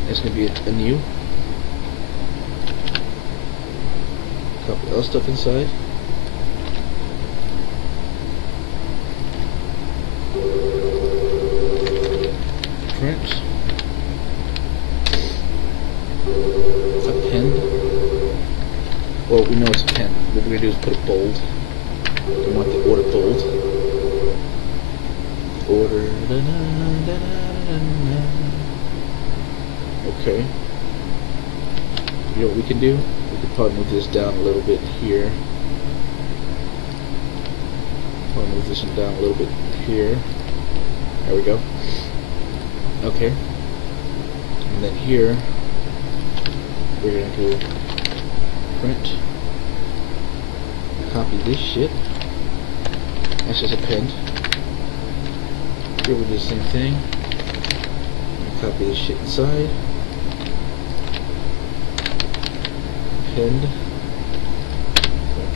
It's gonna be a new. Copy all stuff inside. Print. Append. Well, we know it's a pen. What we're gonna do is put it bold. We want the order bold. Order. Okay. You know what we can do? We could probably move this down a little bit here. Probably move this one down a little bit here. There we go. Okay. And then here we're going to print, copy this shit. That's just append. Here we do the same thing. Copy this shit inside. Append.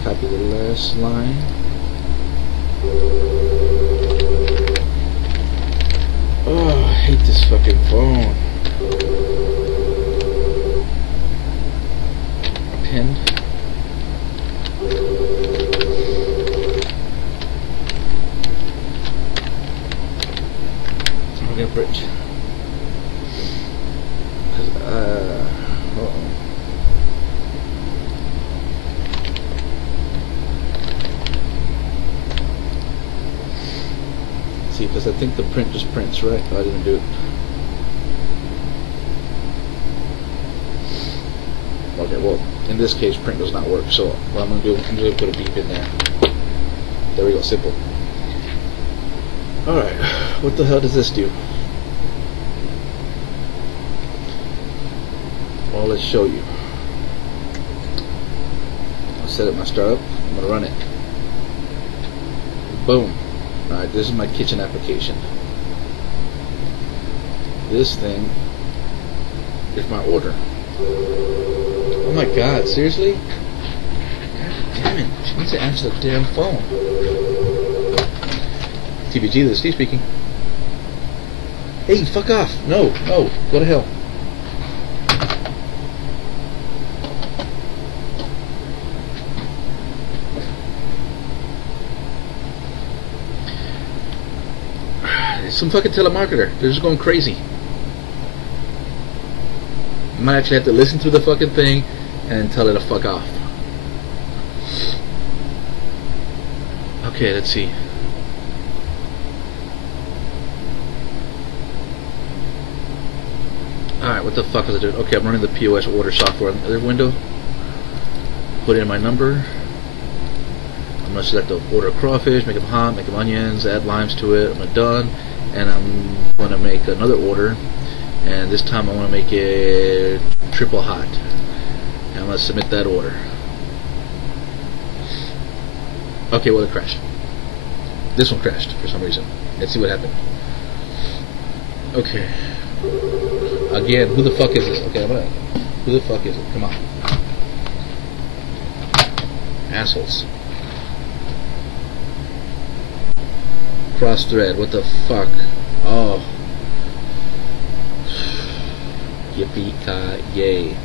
Copy the last line. Oh, I hate this fucking phone. Append. I'm gonna print. See, because I think the print just prints, right? Oh, I didn't do it. Okay, well, in this case, print does not work. So what I'm going to do, I'm going to put a beep in there. There we go, simple. Alright, what the hell does this do? Well, let's show you. I'll set up my startup. I'm going to run it. Boom. Alright, this is my kitchen application. This thing is my order. Oh my god, seriously? God damn it, she needs to answer the damn phone. TBG, this is Steve speaking. Hey, fuck off. No, go to hell. It's some fucking telemarketer. They're just going crazy. I might actually have to listen to the fucking thing and tell it to fuck off. Okay, let's see. Alright, what the fuck was I doing? Okay, I'm running the PoS Order software on the other window. Put in my number. I'm going to select the order of crawfish, make them hot, make them onions, add limes to it. I'm going to done. And I'm going to make another order. And this time I want to make it triple hot. And I'm going to submit that order. Okay, well, it crashed. This one crashed for some reason. Let's see what happened. Okay. Again, who the fuck is this? Okay, who the fuck is it? Come on. Assholes. Cross thread, what the fuck? Oh. Yippee-ki-yay.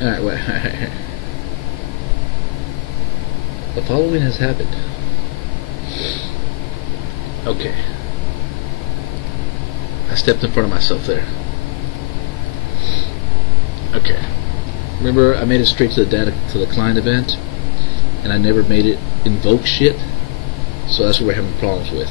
Alright, what? The following has happened. Okay. I stepped in front of myself there. Okay. Remember, I made it straight to the client event, and I never made it invoke shit. So that's what we're having problems with.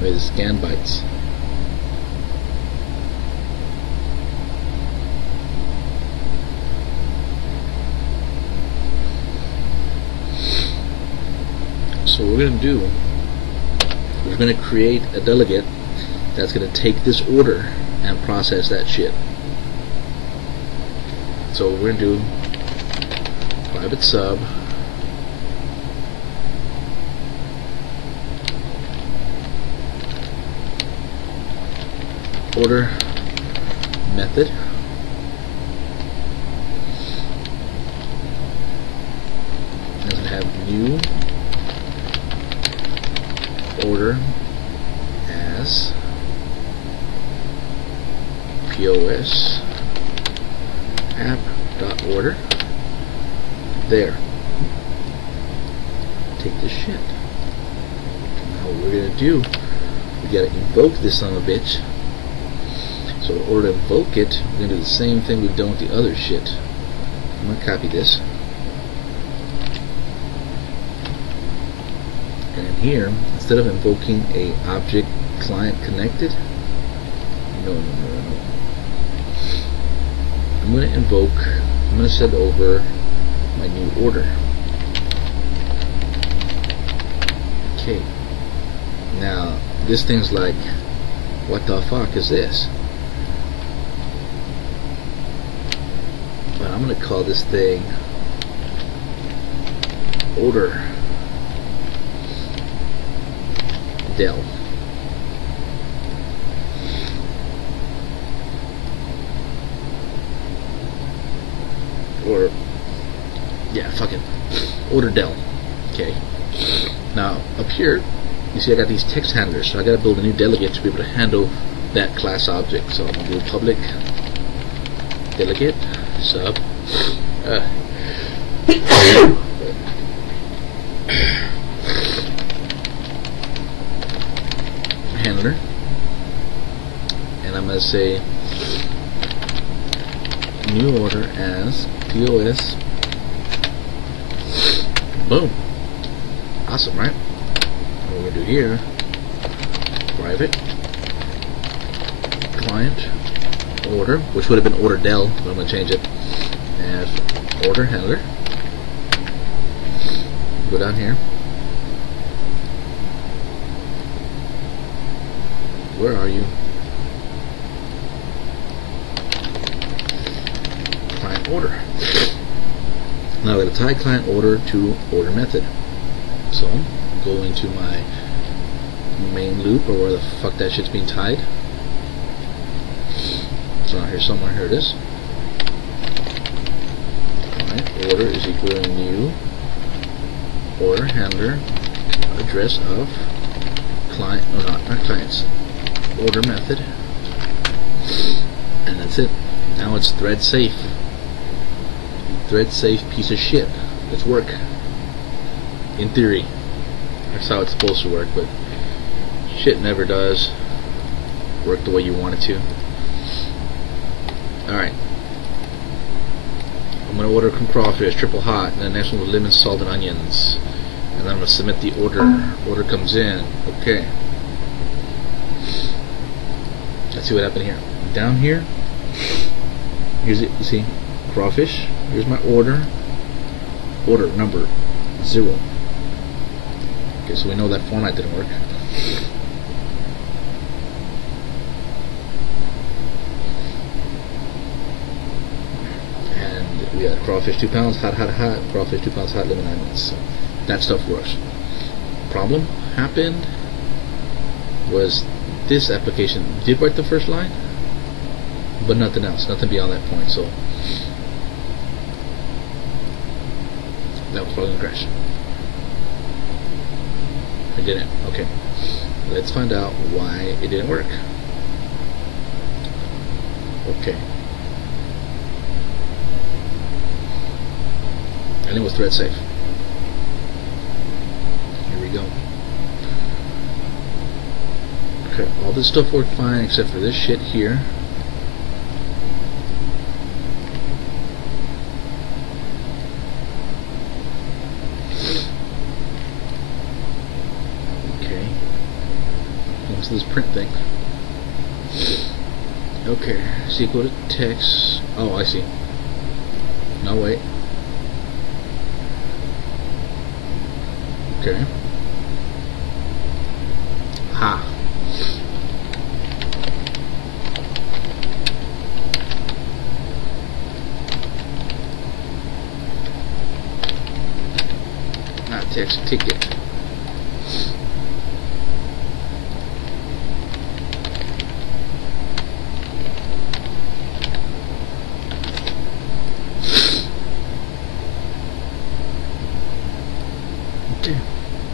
With scan bytes. So what we're going to do, we're going to create a delegate that's going to take this order and process that shit. So what we're going to do, private sub, order method, and it's going to have new order as PoS app.order. There. Take this shit. Now what we're gonna do, we gotta invoke this son of a bitch. So in order to invoke it, we're gonna do the same thing we've done with the other shit. I'm gonna copy this. And here, instead of invoking a object client connected, no. I'm going to I'm going to send over my new order. Okay. Now, this thing's like, what the fuck is this? But I'm going to call this thing order del. Or yeah, fucking order del. Okay. Now up here, you see I got these text handlers, so I got to build a new delegate to be able to handle that class object. So I'm gonna do public delegate sub handler, and I'm gonna say new order as PoS. Boom. Awesome, right? What we're going to do here, private client order, which would have been order del, but I'm going to change it as order handler. Go down here. Where are you? Client order. Now I'm going to tie client order to order method. So go into my main loop, or where the fuck that shit's being tied. So now here somewhere, here it is. Client order is equal to new order handler address of client, no, not clients, order method, and that's it. Now it's thread safe. Thread safe piece of shit. Let's work. In theory, that's how it's supposed to work, but shit never does work the way you want it to. Alright. I'm going to order some crawfish, triple hot, and the next one with lemon, salt, and onions. And then I'm going to submit the order. Order comes in. Okay. Let's see what happened here. Down here, here's it. You see, crawfish. Here's my order. Order number 0. Okay, so we know that format didn't work. And we got crawfish 2 pounds, hot, hot, hot. Crawfish 2 pounds, hot, lemon, onions. So that stuff works. problem happened was this application did write the first line, but nothing else, nothing beyond that point. So that was probably gonna crash. It didn't. Okay, let's find out why it didn't work. Okay, and it was thread safe. Here we go. Okay, all this stuff worked fine except for this shit here. Okay, what's this print thing? Okay, so you go to text. Oh, I see. No, wait. Okay. Ha. Not text ticket. Okay.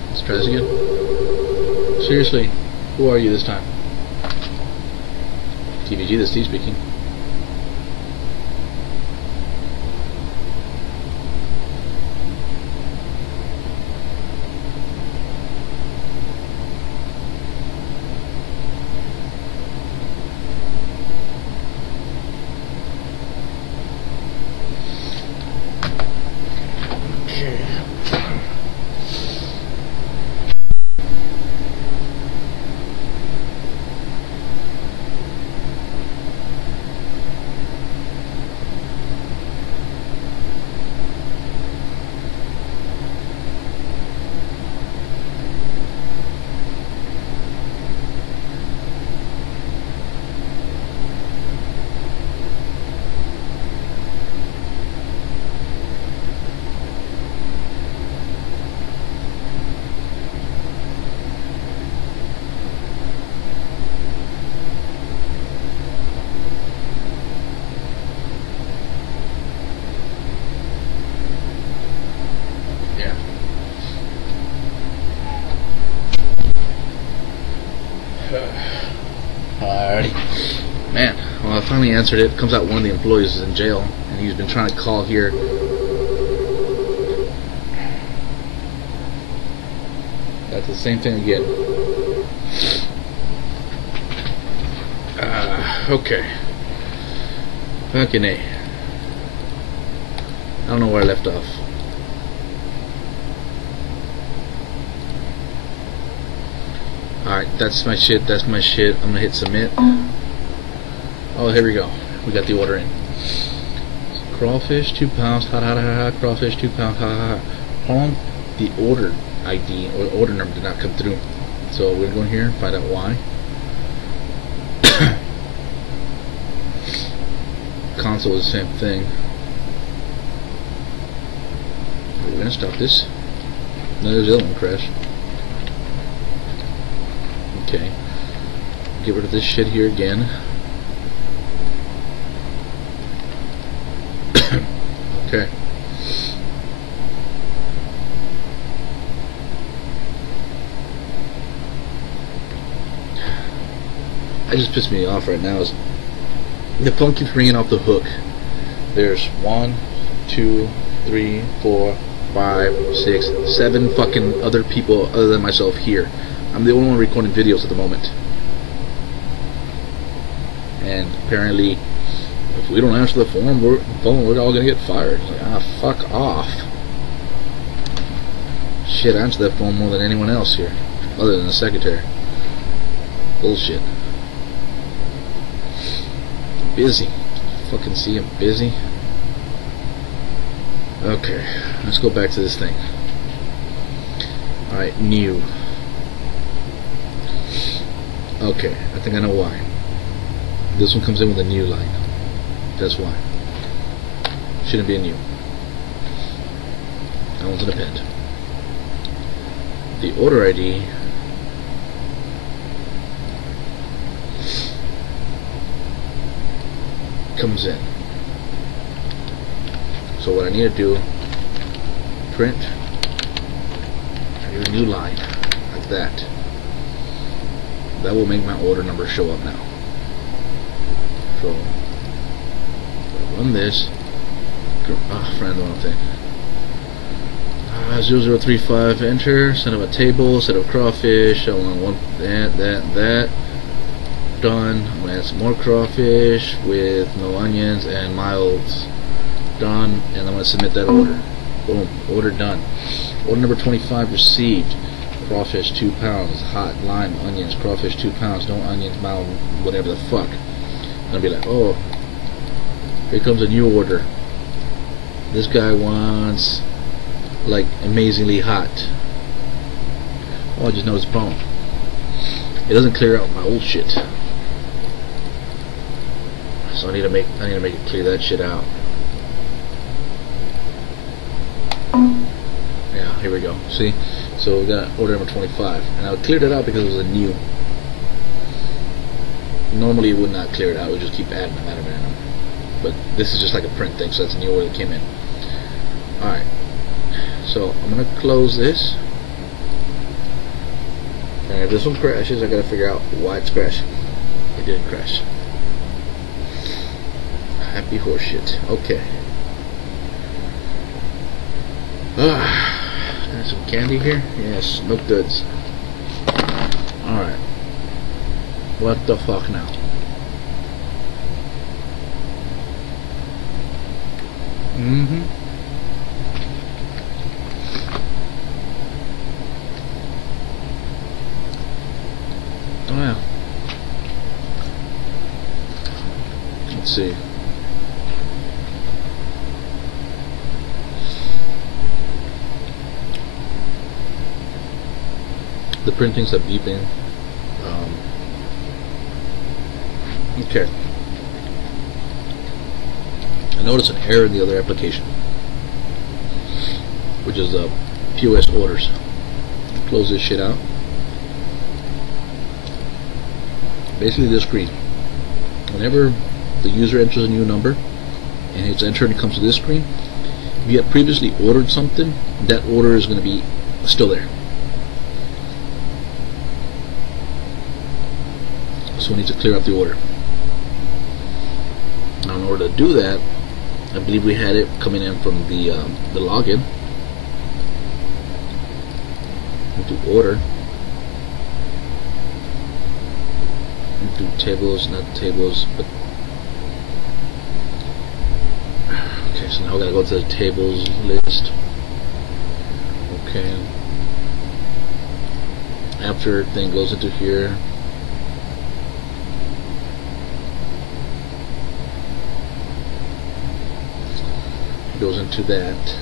Let's try this again. Seriously, who are you this time? TVG, this is Steve speaking. Okay. Alrighty. Man, well, I finally answered it. Comes out one of the employees is in jail, and he's been trying to call here. That's the same thing again. Okay. Fucking A. I don't know where I left off. Alright, that's my shit, that's my shit. I'm gonna hit submit. Oh, here we go. We got the order in. Crawfish, 2 pounds, ha ha ha ha, crawfish, 2 pounds, ha ha ha. Hold on, the order ID or order number did not come through. So we're gonna go in here and find out why. Console is the same thing. We're gonna stop this. No, there's the other one crash. Okay. Get rid of this shit here again. Okay. That just pissed me off right now is the phone keeps ringing off the hook. There's 1, 2, 3, 4, 5, 6, 7 fucking other people other than myself here. I'm the only one recording videos at the moment. And apparently, if we don't answer the phone, we're all gonna get fired. It's like, ah, fuck off. Shit, I answer that phone more than anyone else here, other than the secretary. Bullshit. Busy. Fucking see, I'm busy. Okay, let's go back to this thing. Alright, new. Okay, I think I know why. This one comes in with a new line. That's why. Shouldn't be a new. That one's an append. the order ID comes in. So what I need to do, print a new line like that. That will make my order number show up now. So run this. Random thing. 0035, enter. Set up a table. Set up crawfish. I want one that. Done. I'm gonna add some more crawfish with no onions and milds. Done. And I'm gonna submit that order. Boom. Order done. Order number 25 received. Crawfish 2 pounds. Hot lime onions. Crawfish 2 pounds. No onions, mild, whatever the fuck. And I'll be like, oh, here comes a new order. This guy wants like amazingly hot. Oh, I just noticed a problem. It doesn't clear out my old shit. So I need to make it clear that shit out. Yeah, here we go. See? So we got order number 25. And I cleared it out because it was a new. Normally it would not clear it out, it would just keep adding them. But this is just like a print thing, so that's a new order that came in. Alright. So I'm gonna close this. And if this one crashes, I gotta figure out why it's crashing. It didn't crash. Happy horseshit. Okay. There's some candy here. Yes, milk goods. Alright. What the fuck now? Oh yeah. Let's see. The printing's up beeping. Okay. I noticed an error in the other application, which is the PoS orders. Close this shit out. Basically this screen. Whenever the user enters a new number and hits enter and it comes to this screen, if you had previously ordered something, that order is going to be still there. So we need to clear up the order. Now in order to do that, I believe we had it coming in from the login. Into order. Into tables, not tables, but okay. So now we gotta go to the tables list. Okay. After thing goes into here. Goes into that.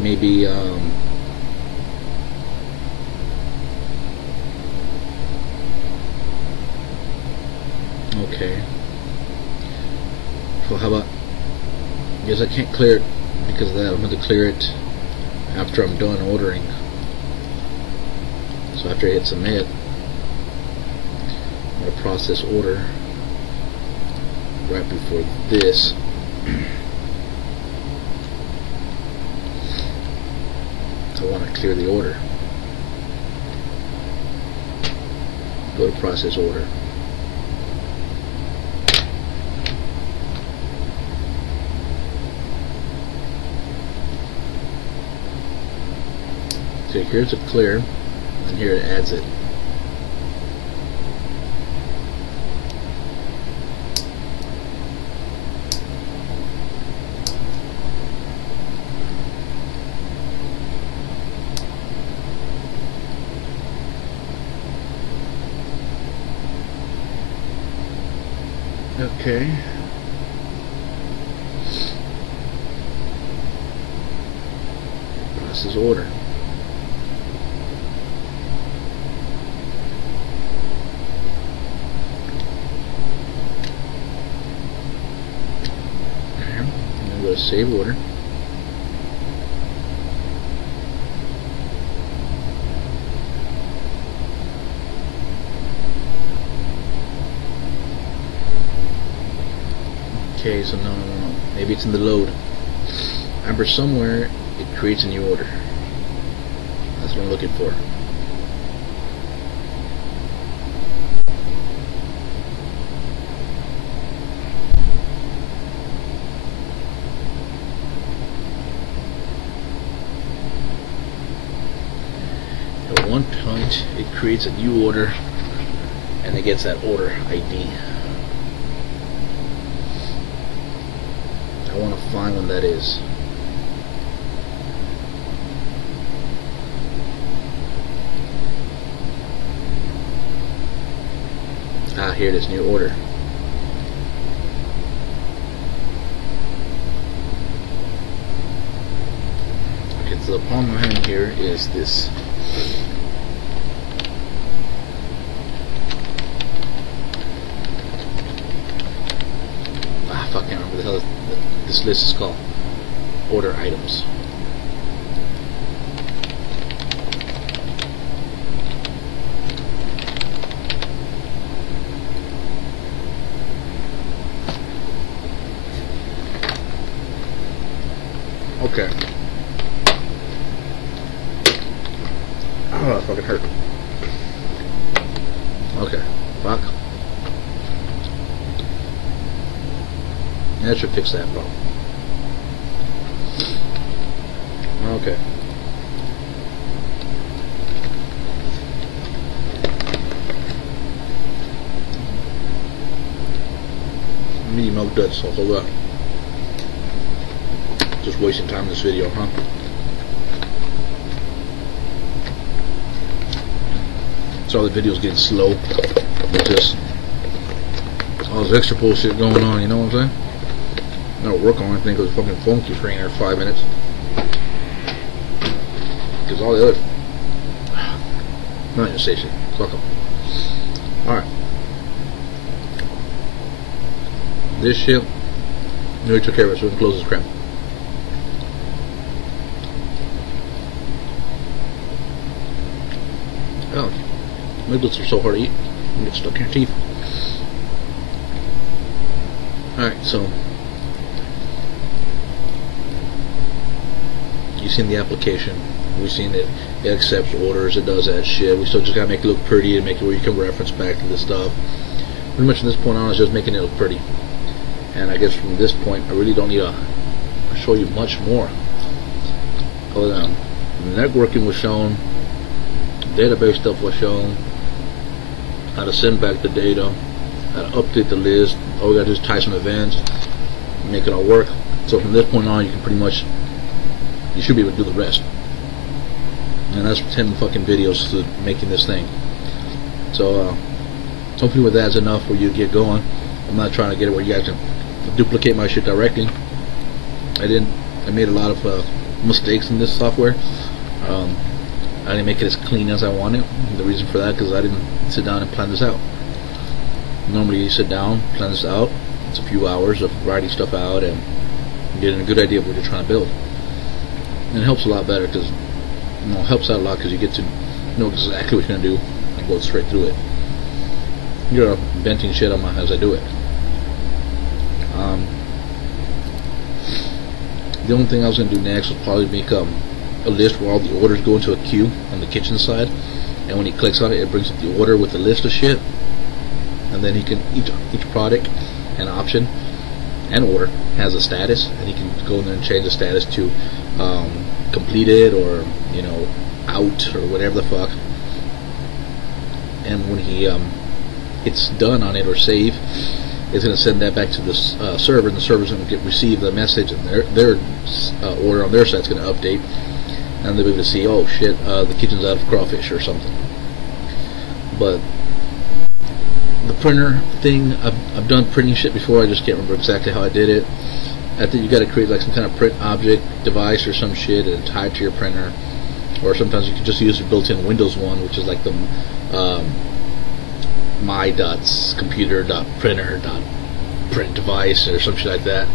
Maybe okay. So how about, I guess I can't clear it because of that. I'm going to clear it after I'm done ordering. So after I hit submit, I'm going to process order right before this. I want to clear the order. Go to process order. So here's a clear, and here it adds it. Okay. Process order. go to save order. Okay, so no, maybe it's in the load. Remember, somewhere it creates a new order. That's what I'm looking for. At one point, it creates a new order, and it gets that order ID. I want to find when that is. Ah, here it is, new order. Okay, so the problem I'm having here is this. Ah, fuck, I can't remember what the hell this list is called. Order items. Okay. Oh, that fucking hurt. Okay. Fuck. That should fix that problem. Okay. Medium milk done, so hold on. Just wasting time in this video, huh? Sorry, the video's getting slow. It's just all this extra bullshit going on, you know what I'm saying? I don't work on anything because the fucking phone keeps ringing every 5 minutes. Because all the other... not gonna say shit. Fuck them. Alright. This shit, we already took care of it, so we can close this crap. Oh, noodles are so hard to eat. You get stuck in your teeth. Alright, so you've seen the application. We've seen it. It accepts orders. It does that shit. We still just gotta make it look pretty and make it where you can reference back to this stuff. Pretty much from this point on, it's just making it look pretty. And I guess from this point, I really don't need to show you much more. Other than networking was shown, database stuff was shown, how to send back the data, how to update the list. All we gotta do is tie some events, make it all work. So from this point on, you can pretty much, you should be able to do the rest. And that's 10 fucking videos to making this thing. So hopefully with that's enough for you to get going. I'm not trying to get it where you guys can duplicate my shit directly. I made a lot of mistakes in this software. I didn't make it as clean as I wanted. The reason for that, because I didn't sit down and plan this out. Normally you sit down, plan this out. It's a few hours of writing stuff out and getting a good idea of what you're trying to build. And it helps a lot better because, you know, it helps out a lot because you get to know exactly what you're going to do and go straight through it. You're inventing shit on as I do it. The only thing I was going to do next was probably make a list where all the orders go into a queue on the kitchen side, and when he clicks on it, it brings up the order with the list of shit, and then he can each product and option and order has a status, and he can go in there and change the status to completed or, you know, out or whatever the fuck. And when he hits done on it or save, it's going to send that back to the server, and the server's going to receive the message, and their order on their side is going to update, and they'll be able to see, oh shit, the kitchen's out of crawfish or something. But the printer thing, I've done printing shit before. I just can't remember exactly how I did it. I think you got to create like some kind of print object device or some shit and tie it to your printer, or sometimes you can just use the built-in Windows one, which is like the my.computer.printer.print device or some shit like that.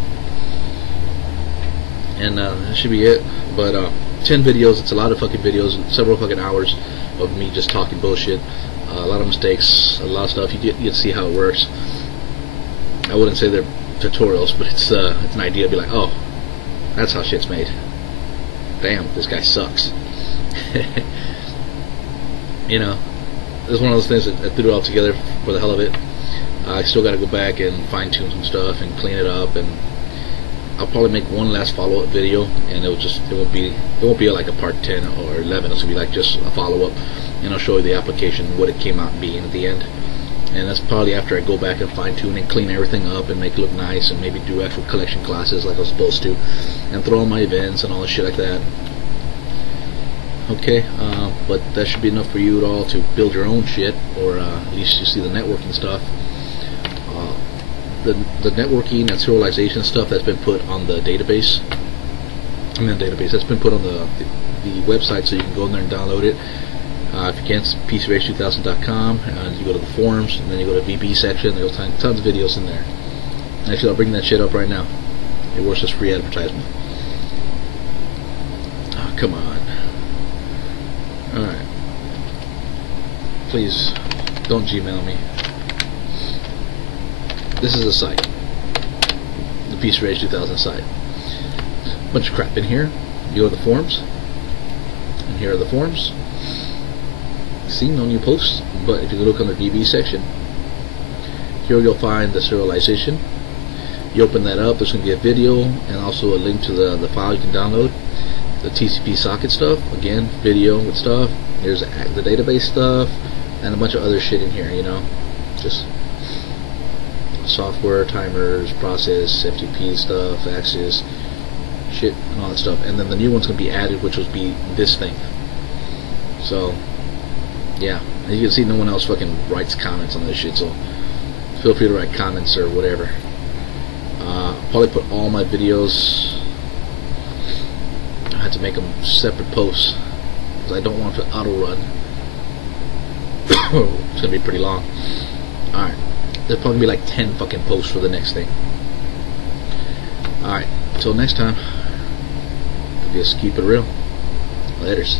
and that should be it. But 10 videos, it's a lot of fucking videos, several fucking hours of me just talking bullshit, a lot of mistakes, a lot of stuff. You get to see how it works. I wouldn't say they're tutorials, but it's an idea to be like, oh, that's how shit's made. Damn, this guy sucks. You know, it's one of those things that I threw it all together for the hell of it. I still got to go back and fine tune some stuff and clean it up, and I'll probably make one last follow-up video, and it won't be like a part 10 or 11. It's gonna be like just a follow-up, and I'll show you the application, what it came out being at the end. And that's probably after I go back and fine tune and clean everything up and make it look nice, and maybe do actual collection classes like I was supposed to, and throw on my events and all the shit like that. Okay, but that should be enough for you at all to build your own shit, or at least you see the networking stuff. The networking and serialization stuff that's been put on the database. That's been put on the website, so you can go in there and download it. If you can't, PCRH2000.com, and you go to the forums, and then you go to VB section. There's tons of videos in there. Actually, I'll bring that shit up right now. It works as free advertisement. Oh, come on. Alright. Please, don't Gmail me. This is the site. The PCRH2000 site. Bunch of crap in here. You go to the forums, and here are the forums. See, no new posts, but if you look on the VB section, here you'll find the serialization. You open that up, there's going to be a video and also a link to the file you can download. The TCP socket stuff, again, video with stuff. There's the database stuff and a bunch of other shit in here, you know, just software, timers, process, FTP stuff, access, shit, and all that stuff. And then the new one's going to be added, which will be this thing. So, yeah, as you can see, no one else fucking writes comments on this shit, so feel free to write comments or whatever. Probably put all my videos, I had to make them separate posts because I don't want it to auto run. It's gonna be pretty long. Alright, there'll probably be like 10 fucking posts for the next thing. Alright, until next time, just keep it real. Laters.